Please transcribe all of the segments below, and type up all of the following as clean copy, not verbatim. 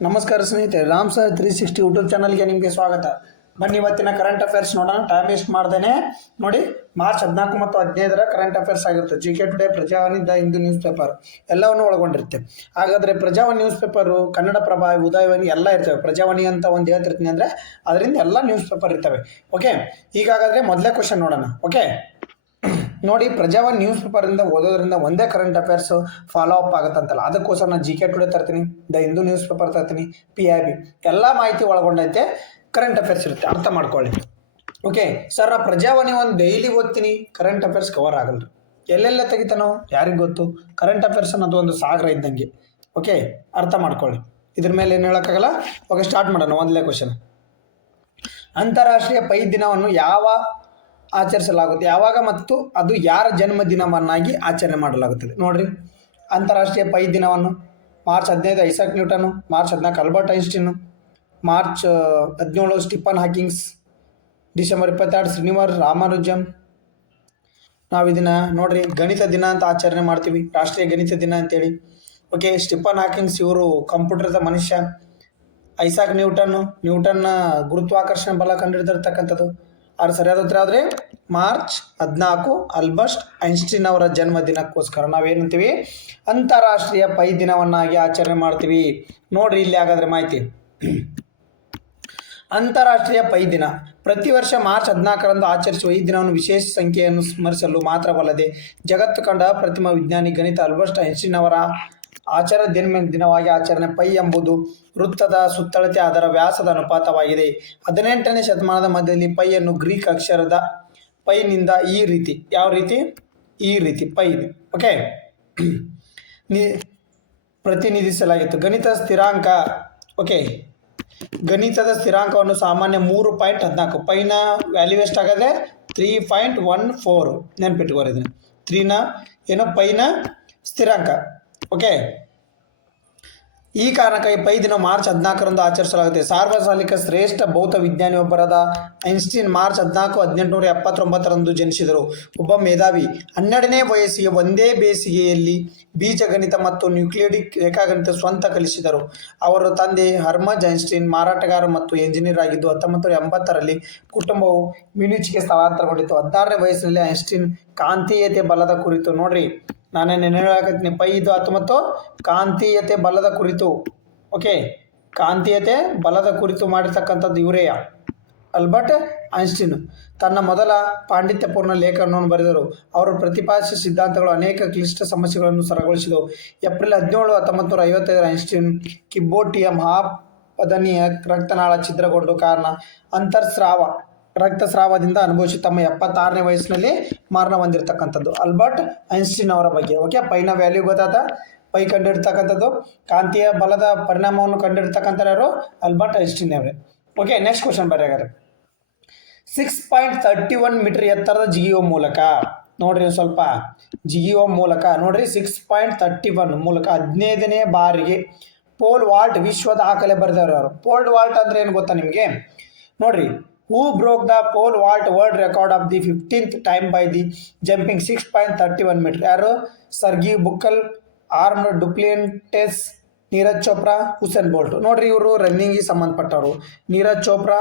ನಮಸ್ಕಾರ ಸ್ನೇಹಿತರೆ, Ram sir 360 YouTube ಚಾನಲ್ಗೆ ನಿಮಗೆ ಸ್ವಾಗತ. ಬನ್ನಿ ಇವತ್ತಿನ ಕರೆಂಟ್ ಅಫೇರ್ಸ್ ನೋಡೋಣ. ಟೈಮ್ ವೇಸ್ಟ್ ಮಾಡ್ದೇನೆ ನೋಡಿ. ಮಾರ್ಚ್ 14 ಮತ್ತು 15ರ ಕರೆಂಟ್ ಅಫೇರ್ಸ್ ಆಗಿರುತ್ತೆ. GK today, Prajavani, the Hindu news paper ಎಲ್ಲವನ್ನು ಒಳಗೊಂಡಿರುತ್ತೆ. ಹಾಗಾದರೆ ಪ್ರಜಾವಾಣಿ ನ್ಯೂಸ್ ಪೇಪರು, ಕನ್ನಡಪ್ರಭ, ಉದಯವಾಣಿ ಎಲ್ಲ ಇರ್ತವೆ. ಪ್ರಜಾವಾಣಿ ಅಂತ ಒಂದು ಹೇಳ್ತಿರ್ತೀನಿ ಅಂದರೆ ಅದರಿಂದ ಎಲ್ಲ ನ್ಯೂಸ್ ಪೇಪರ್ ಇರ್ತವೆ. ಓಕೆ, ಈಗಾಗಲೇ ಮೊದಲೇ ಕ್ವಶನ್ ನೋಡೋಣ. ಓಕೆ ನೋಡಿ, ಪ್ರಜಾವಾಣಿ ನ್ಯೂಸ್ ಪೇಪರಿಂದ ಓದೋದ್ರಿಂದ ಒಂದೇ ಕರೆಂಟ್ ಅಫೇರ್ಸ್ ಫಾಲೋ ಅಪ್ ಆಗುತ್ತಂತಲ್ಲ, ಅದಕ್ಕೋಸ್ಕರ ನಾನು ಜಿಕೆ ಟುಡೇ ತರ್ತೀನಿ, ದ ಹಿಂದೂ ನ್ಯೂಸ್ ಪೇಪರ್ ತರ್ತೀನಿ, PIB ಎಲ್ಲ ಮಾಹಿತಿ ಒಳಗೊಂಡಂತೆ ಕರೆಂಟ್ ಅಫೇರ್ಸ್ ಇರುತ್ತೆ. ಅರ್ಥ ಮಾಡ್ಕೊಳ್ಳಿ. ಓಕೆ ಸರ್, ಆ ಪ್ರಜಾವಾಣಿ ಒಂದು ಡೈಲಿ ಓದ್ತೀನಿ, ಕರೆಂಟ್ ಅಫೇರ್ಸ್ ಕವರ್ ಆಗಲ್ಲ. ಎಲ್ಲೆಲ್ಲ ತೆಗಿತಾನೋ ಯಾರಿಗೆ ಗೊತ್ತು. ಕರೆಂಟ್ ಅಫೇರ್ಸ್ ಅನ್ನೋದು ಒಂದು ಸಾಗರ ಇದ್ದಂಗೆ. ಓಕೆ, ಅರ್ಥ ಮಾಡ್ಕೊಳ್ಳಿ. ಇದ್ರ ಮೇಲೆ ಏನು ಹೇಳೋಕ್ಕಾಗಲ್ಲ. ಓಕೆ, ಸ್ಟಾರ್ಟ್ ಮಾಡೋಣ. ಒಂದನೇ ಕ್ವಶನ್. ಅಂತಾರಾಷ್ಟ್ರೀಯ ಪೈ ದಿನವನ್ನು ಆಚರಿಸಲಾಗುತ್ತೆ ಯಾವಾಗ ಮತ್ತು ಅದು ಯಾರ ಜನ್ಮದಿನವನ್ನಾಗಿ ಆಚರಣೆ ಮಾಡಲಾಗುತ್ತದೆ? ನೋಡ್ರಿ, ಅಂತಾರಾಷ್ಟ್ರೀಯ ಪೈ ದಿನವನ್ನು March 15 Isaac Newton, March 14 Albert Einstein, March 17 Stephen Hawking's, December 22 Srinivas Ramanujam. ನಾವು ಇದನ್ನು ನೋಡ್ರಿ ಗಣಿತ ದಿನ ಅಂತ ಆಚರಣೆ ಮಾಡ್ತೀವಿ, ರಾಷ್ಟ್ರೀಯ ಗಣಿತ ದಿನ ಅಂತೇಳಿ. ಓಕೆ, ಸ್ಟೀಫನ್ ಹಾಕಿಂಗ್ಸ್ ಇವರು ಕಂಪ್ಯೂಟರ್ದ ಮನುಷ್ಯ. ಐಸಾಕ್ ನ್ಯೂಟನ್ನ ಗುರುತ್ವಾಕರ್ಷಣೆ ಬಲ ಕಂಡುಹಿಡಿದಿರ್ತಕ್ಕಂಥದ್ದು. ಅವ್ರ ಸರಿಯಾದ ಉತ್ತರ ಆದರೆ ಮಾರ್ಚ್ 14 ಆಲ್ಬರ್ಟ್ ಐನ್ಸ್ಟೀನ್ ಅವರ ಜನ್ಮದಿನಕ್ಕೋಸ್ಕರ ನಾವೇನಂತೀವಿ, ಅಂತಾರಾಷ್ಟ್ರೀಯ ಪೈ ದಿನವನ್ನಾಗಿ ಆಚರಣೆ ಮಾಡ್ತೀವಿ. ನೋಡ್ರಿ ಇಲ್ಲಿ ಹಾಗಾದರೆ ಮಾಹಿತಿ. ಅಂತಾರಾಷ್ಟ್ರೀಯ ಪೈ ದಿನ ಪ್ರತಿ ವರ್ಷ ಮಾರ್ಚ್ 14ರಂದು ಆಚರಿಸುವ ಈ ದಿನವನ್ನು ವಿಶೇಷ ಸಂಖ್ಯೆಯನ್ನು ಸ್ಮರಿಸಲು ಮಾತ್ರವಲ್ಲದೆ ಜಗತ್ತು ಕಂಡ ಅಪ್ರತಿಮ ವಿಜ್ಞಾನಿ ಗಣಿತ ಆಲ್ಬರ್ಟ್ ಐನ್ಸ್ಟೀನ್ ಅವರ ದಿನವಾಗಿ ಆಚರಣೆ. ಪೈ ಎಂಬುದು ವೃತ್ತದ ಸುತ್ತಳತೆ ಅದರ ವ್ಯಾಸದ ಅನುಪಾತವಾಗಿದೆ. 18ನೇ ಶತಮಾನದ ಮಧ್ಯದಲ್ಲಿ ಪೈಯನ್ನು ಗ್ರೀಕ್ ಅಕ್ಷರದ ಪೈನಿಂದ ಈ ರೀತಿ, ಯಾವ ರೀತಿ, ಈ ರೀತಿ ಪೈ, ಓಕೆ, ಪ್ರತಿನಿಧಿಸಲಾಗಿತ್ತು. ಗಣಿತ ಸ್ಥಿರಾಂಕ, ಓಕೆ, ಗಣಿತದ ಸ್ಥಿರಾಂಕವನ್ನು ಸಾಮಾನ್ಯ 3.14. ಪೈನ ವ್ಯಾಲ್ಯೂ ಎಷ್ಟಾಗದೆ 3.14. ನೆನಪಿಟ್ಕೋರಿದ್ದೀನಿ. 3ನ ಏನೋ ಪೈನ ಸ್ಥಿರಾಂಕ. ಓಕೆ, ಈ ಕಾರಣಕ್ಕಾಗಿ ಪೈ ದಿನ ಮಾರ್ಚ್ 14ರಂದು ಆಚರಿಸಲಾಗುತ್ತೆ. ಸಾರ್ವಕಾಲಿಕ ಶ್ರೇಷ್ಠ ಭೌತ ವಿಜ್ಞಾನಿಯೊಬ್ಬರಾದ ಐನ್ಸ್ಟೀನ್ ಮಾರ್ಚ್ 14, 1879ರಂದು ಜನಿಸಿದರು. ಒಬ್ಬ ಮೇಧಾವಿ. 12ನೇ ವಯಸ್ಸಿಗೆ ಒಂದೇ ಬೇಸಿಗೆಯಲ್ಲಿ ಬೀಜಗಣಿತ ಮತ್ತು ನ್ಯೂಕ್ಲಿಯಿಡಿಕ್ ರೇಖಾಗಣಿತ ಸ್ವಂತ ಕಲಿಸಿದರು. ಅವರ ತಂದೆ ಹರ್ಮನ್ ಐನ್ಸ್ಟೀನ್ ಮಾರಾಟಗಾರ ಮತ್ತು ಎಂಜಿನಿಯರ್ ಆಗಿದ್ದು 1980ರಲ್ಲಿ ಕುಟುಂಬವು ಮ್ಯೂನಿಚ್ಗೆ ಸ್ಥಳಾಂತರಗೊಂಡಿತು. 16ನೇ ವಯಸ್ಸಿನಲ್ಲಿ ಐನ್ಸ್ಟೀನ್ ಕಾಂತೀಯತೆ ಬಲದ ಕುರಿತು, ನೋಡ್ರಿ ನಾನೇನು ಹೇಳಕತ್ತೀನಿ, ಪೈ ಇದು 19 ಕಾಂತೀಯತೆ ಬಲದ ಕುರಿತು. ಓಕೆ, ಕಾಂತೀಯತೆ ಬಲದ ಕುರಿತು ಮಾಡಿರ್ತಕ್ಕಂಥದ್ದು ಇವರೇ ಆಲ್ಬರ್ಟ್ ಐನ್ಸ್ಟೀನ್. ತನ್ನ ಮೊದಲ ಪಾಂಡಿತ್ಯಪೂರ್ಣ ಲೇಖನವನ್ನು ಬರೆದರು. ಅವರು ಪ್ರತಿಪಾದಿಸಿದ ಸಿದ್ಧಾಂತಗಳು ಅನೇಕ ಕ್ಲಿಷ್ಟ ಸಮಸ್ಯೆಗಳನ್ನು ಸರಳಗೊಳಿಸಿದವು. ಏಪ್ರಿಲ್ 17, 1955 ಐನ್ಸ್ಟೀನ್ ಕಿಬೋಟಿಯ ಮಹಾಪಧನಿಯ ರಕ್ತನಾಳ ಛಿದ್ರಗೊಂಡು ಕಾರಣ ರಕ್ತಸ್ರಾವದಿಂದ ಅನುಭವಿಸಿ ತಮ್ಮ 76ನೇ ವಯಸ್ಸಿನಲ್ಲಿ ಮರಣ ಹೊಂದಿರತಕ್ಕಂಥದ್ದು ಆಲ್ಬರ್ಟ್ ಐನ್ಸ್ಟೀನ್ ಅವರ ಬಗ್ಗೆ. ಓಕೆ, ಪೈನ ವ್ಯಾಲ್ಯೂ ಗೊತ್ತಾದ, ಪೈ ಕಂಡಿರ್ತಕ್ಕಂಥದ್ದು, ಕಾಂತೀಯ ಬಲದ ಪರಿಣಾಮವನ್ನು ಕಂಡಿರ್ತಕ್ಕಂಥ ಯಾರು, ಆಲ್ಬರ್ಟ್ ಐನ್ಸ್ಟೀನ್ ಅವರೇ. ಓಕೆ, ನೆಕ್ಸ್ಟ್ ಕ್ವಶನ್ ಬರೆಯಾಗರೆ. 6.31 ಮೀಟರ್ ಎತ್ತರದ ಜಿಗಿಯುವ ಮೂಲಕ, ನೋಡ್ರಿ ಸ್ವಲ್ಪ ಜಿಗಿಯುವ ಮೂಲಕ, ನೋಡ್ರಿ 6.31 ಮೂಲಕ 15ನೇ ಬಾರಿಗೆ ಪೋಲ್ ವಾಲ್ಟ್ ವಿಶ್ವ ದಾಖಲೆ ಬರೆದವರು ಯಾರು? ಪೋಲ್ ವಾಲ್ಟ್ ಅಂದ್ರೆ ಏನು ಗೊತ್ತಾ ನಿಮಗೆ? ನೋಡ್ರಿ, who broke the pole vault world record of the 15th time by the jumping 6.31 meter? ಯಾರು? Sergey Bubka, Armand Duplantis, Neeraj Chopra, Usain Bolt. ನೋಡ್ರಿ, ಇವರು ರನ್ನಿಂಗಿಗೆ ಸಂಬಂಧಪಟ್ಟವರು. ನೀರಜ್ ಚೋಪ್ರಾ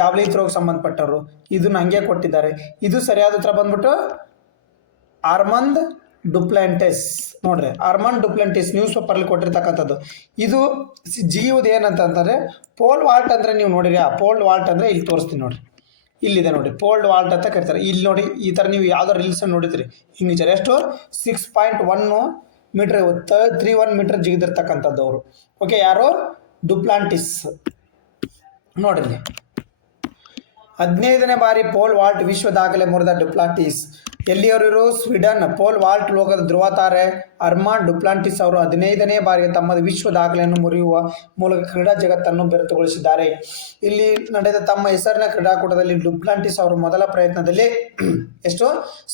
ಜಾವ್ಲಿನ್ ಥ್ರೋಗೆ ಸಂಬಂಧಪಟ್ಟವರು. ಇದನ್ನ ಹಂಗೆ ಕೊಟ್ಟಿದ್ದಾರೆ. ಇದು ಸರಿಯಾದ ಉತ್ತರ ಬಂದ್ಬಿಟ್ಟು ಆರ್ಮಂಡ್ ಡುಪ್ಲೆಂಟಿಸ್. ನೋಡ್ರಿ, ಆರ್ಮಂಡ್ ಡುಪ್ಲೆಂಟಿಸ್ ನ್ಯೂಸ್ ಪೇಪರ್ಲಿ ಕೊಟ್ಟಿರ್ತಕ್ಕಂಥದ್ದು. ಇದು ಜಿಗಿಯುವುದು ಏನಂತಂದರೆ ಪೋಲ್ ವಾಲ್ಟ್ ಅಂದರೆ ನೀವು ನೋಡಿರಿ, ಆ ಪೋಲ್ ವಾಲ್ಟ್ ಅಂದರೆ ಇಲ್ಲಿ ತೋರಿಸ್ತೀನಿ ನೋಡ್ರಿ, ಇಲ್ಲಿದೆ ನೋಡಿ, ಪೋಲ್ಡ್ ವಾಲ್ಟ್ ಅಂತ ಕರೀತಾರೆ. ಇಲ್ಲಿ ನೋಡಿ, ಈ ಥರ ನೀವು ಯಾವುದೋ ರೀಲ್ಸ್ ನೋಡಿದ್ರಿ ಹಿಂಗೆ ಎಷ್ಟು 6.1 ಮೀಟ್ರ್ 31 ಮೀಟರ್ ಜಿಗಿದಿರ್ತಕ್ಕಂಥದ್ದು ಅವರು. ಓಕೆ, ಯಾರು? ಡುಪ್ಲಾಂಟಿಸ್. ನೋಡ್ರಿ, 15ನೇ ಬಾರಿ ಪೋಲ್ ವಾಲ್ಟ್ ವಿಶ್ವ ದಾಖಲೆ ಮುರಿದ ಡುಪ್ಲಾಂಟಿಸ್ ಎಲ್ಲಿಯವರು? ಸ್ವೀಡನ್. ಪೋಲ್ ವಾಲ್ಟ್ ಲೋಕದ ಧ್ರುವತಾರೆ ಅರ್ಮಾಂಡ್ ಡುಪ್ಲಾಂಟಿಸ್ ಅವರು 15ನೇ ಬಾರಿಗೆ ತಮ್ಮ ವಿಶ್ವ ದಾಖಲೆಯನ್ನು ಮುರಿಯುವ ಮೂಲಕ ಕ್ರೀಡಾ ಜಗತ್ತನ್ನು ಬೆರೆತುಗೊಳಿಸಿದ್ದಾರೆ. ಇಲ್ಲಿ ನಡೆದ ತಮ್ಮ ಹೆಸರಿನ ಕ್ರೀಡಾಕೂಟದಲ್ಲಿ ಡುಪ್ಲಾಂಟಿಸ್ ಅವರು ಮೊದಲ ಪ್ರಯತ್ನದಲ್ಲಿ ಎಷ್ಟು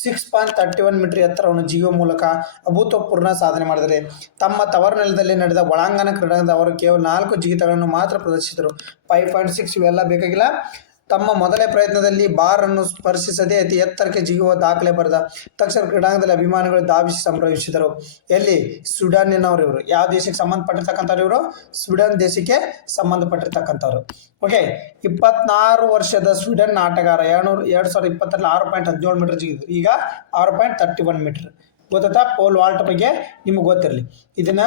6.31 ಮೀಟರ್ ಎತ್ತರವನ್ನು ಜಿಗಿಯುವ ಮೂಲಕ ಅಭೂತಪೂರ್ಣ ಸಾಧನೆ ಮಾಡಿದ್ದಾರೆ. ತಮ್ಮ ತವರು ನೆಲದಲ್ಲಿ ನಡೆದ ಒಳಾಂಗಣ ಕ್ರೀಡಾಂಗಣದ ಅವರು ಕೇವಲ 4 ಜಿಗಿತಗಳನ್ನು ಮಾತ್ರ ಪ್ರದರ್ಶಿಸಿದರು. 5.6 ಇವೆಲ್ಲ ಬೇಕಾಗಿಲ್ಲ. ತಮ್ಮ ಮೊದಲನೇ ಪ್ರಯತ್ನದಲ್ಲಿ ಬಾರ್ ಅನ್ನು ಸ್ಪರ್ಶಿಸದೆ ಅತಿ ಎತ್ತರಕ್ಕೆ ಜಿಗುವ ದಾಖಲೆ ಬರೆದ ತಕ್ಷಣ ಕ್ರೀಡಾಂಗಣದಲ್ಲಿ ಅಭಿಮಾನಿಗಳು ಧಾವಿಸಿ ಸಂಭ್ರಮಿಸಿದರು. ಎಲ್ಲಿ? ಸ್ವೀಡನ್ನಿನವರು. ಇವರು ಯಾವ ದೇಶಕ್ಕೆ ಸಂಬಂಧಪಟ್ಟಿರ್ತಕ್ಕಂಥವ್ರು? ಇವರು ಸ್ವೀಡನ್ ದೇಶಕ್ಕೆ ಸಂಬಂಧಪಟ್ಟಿರ್ತಕ್ಕಂಥವ್ರು. ಓಕೆ, 26 ವರ್ಷದ ಸ್ವೀಡನ್ ಆಟಗಾರ 2020ರಲ್ಲಿ 6.17 ಮೀಟರ್ ಜಿಗಿದ್ರು. ಈಗ 6.31 ಮೀಟರ್. ಗೊತ್ತಾ? ಪೋಲ್ ವಾಲ್ಟ್ ಬಗ್ಗೆ ನಿಮ್ಗೆ ಗೊತ್ತಿರಲಿ. ಇದನ್ನ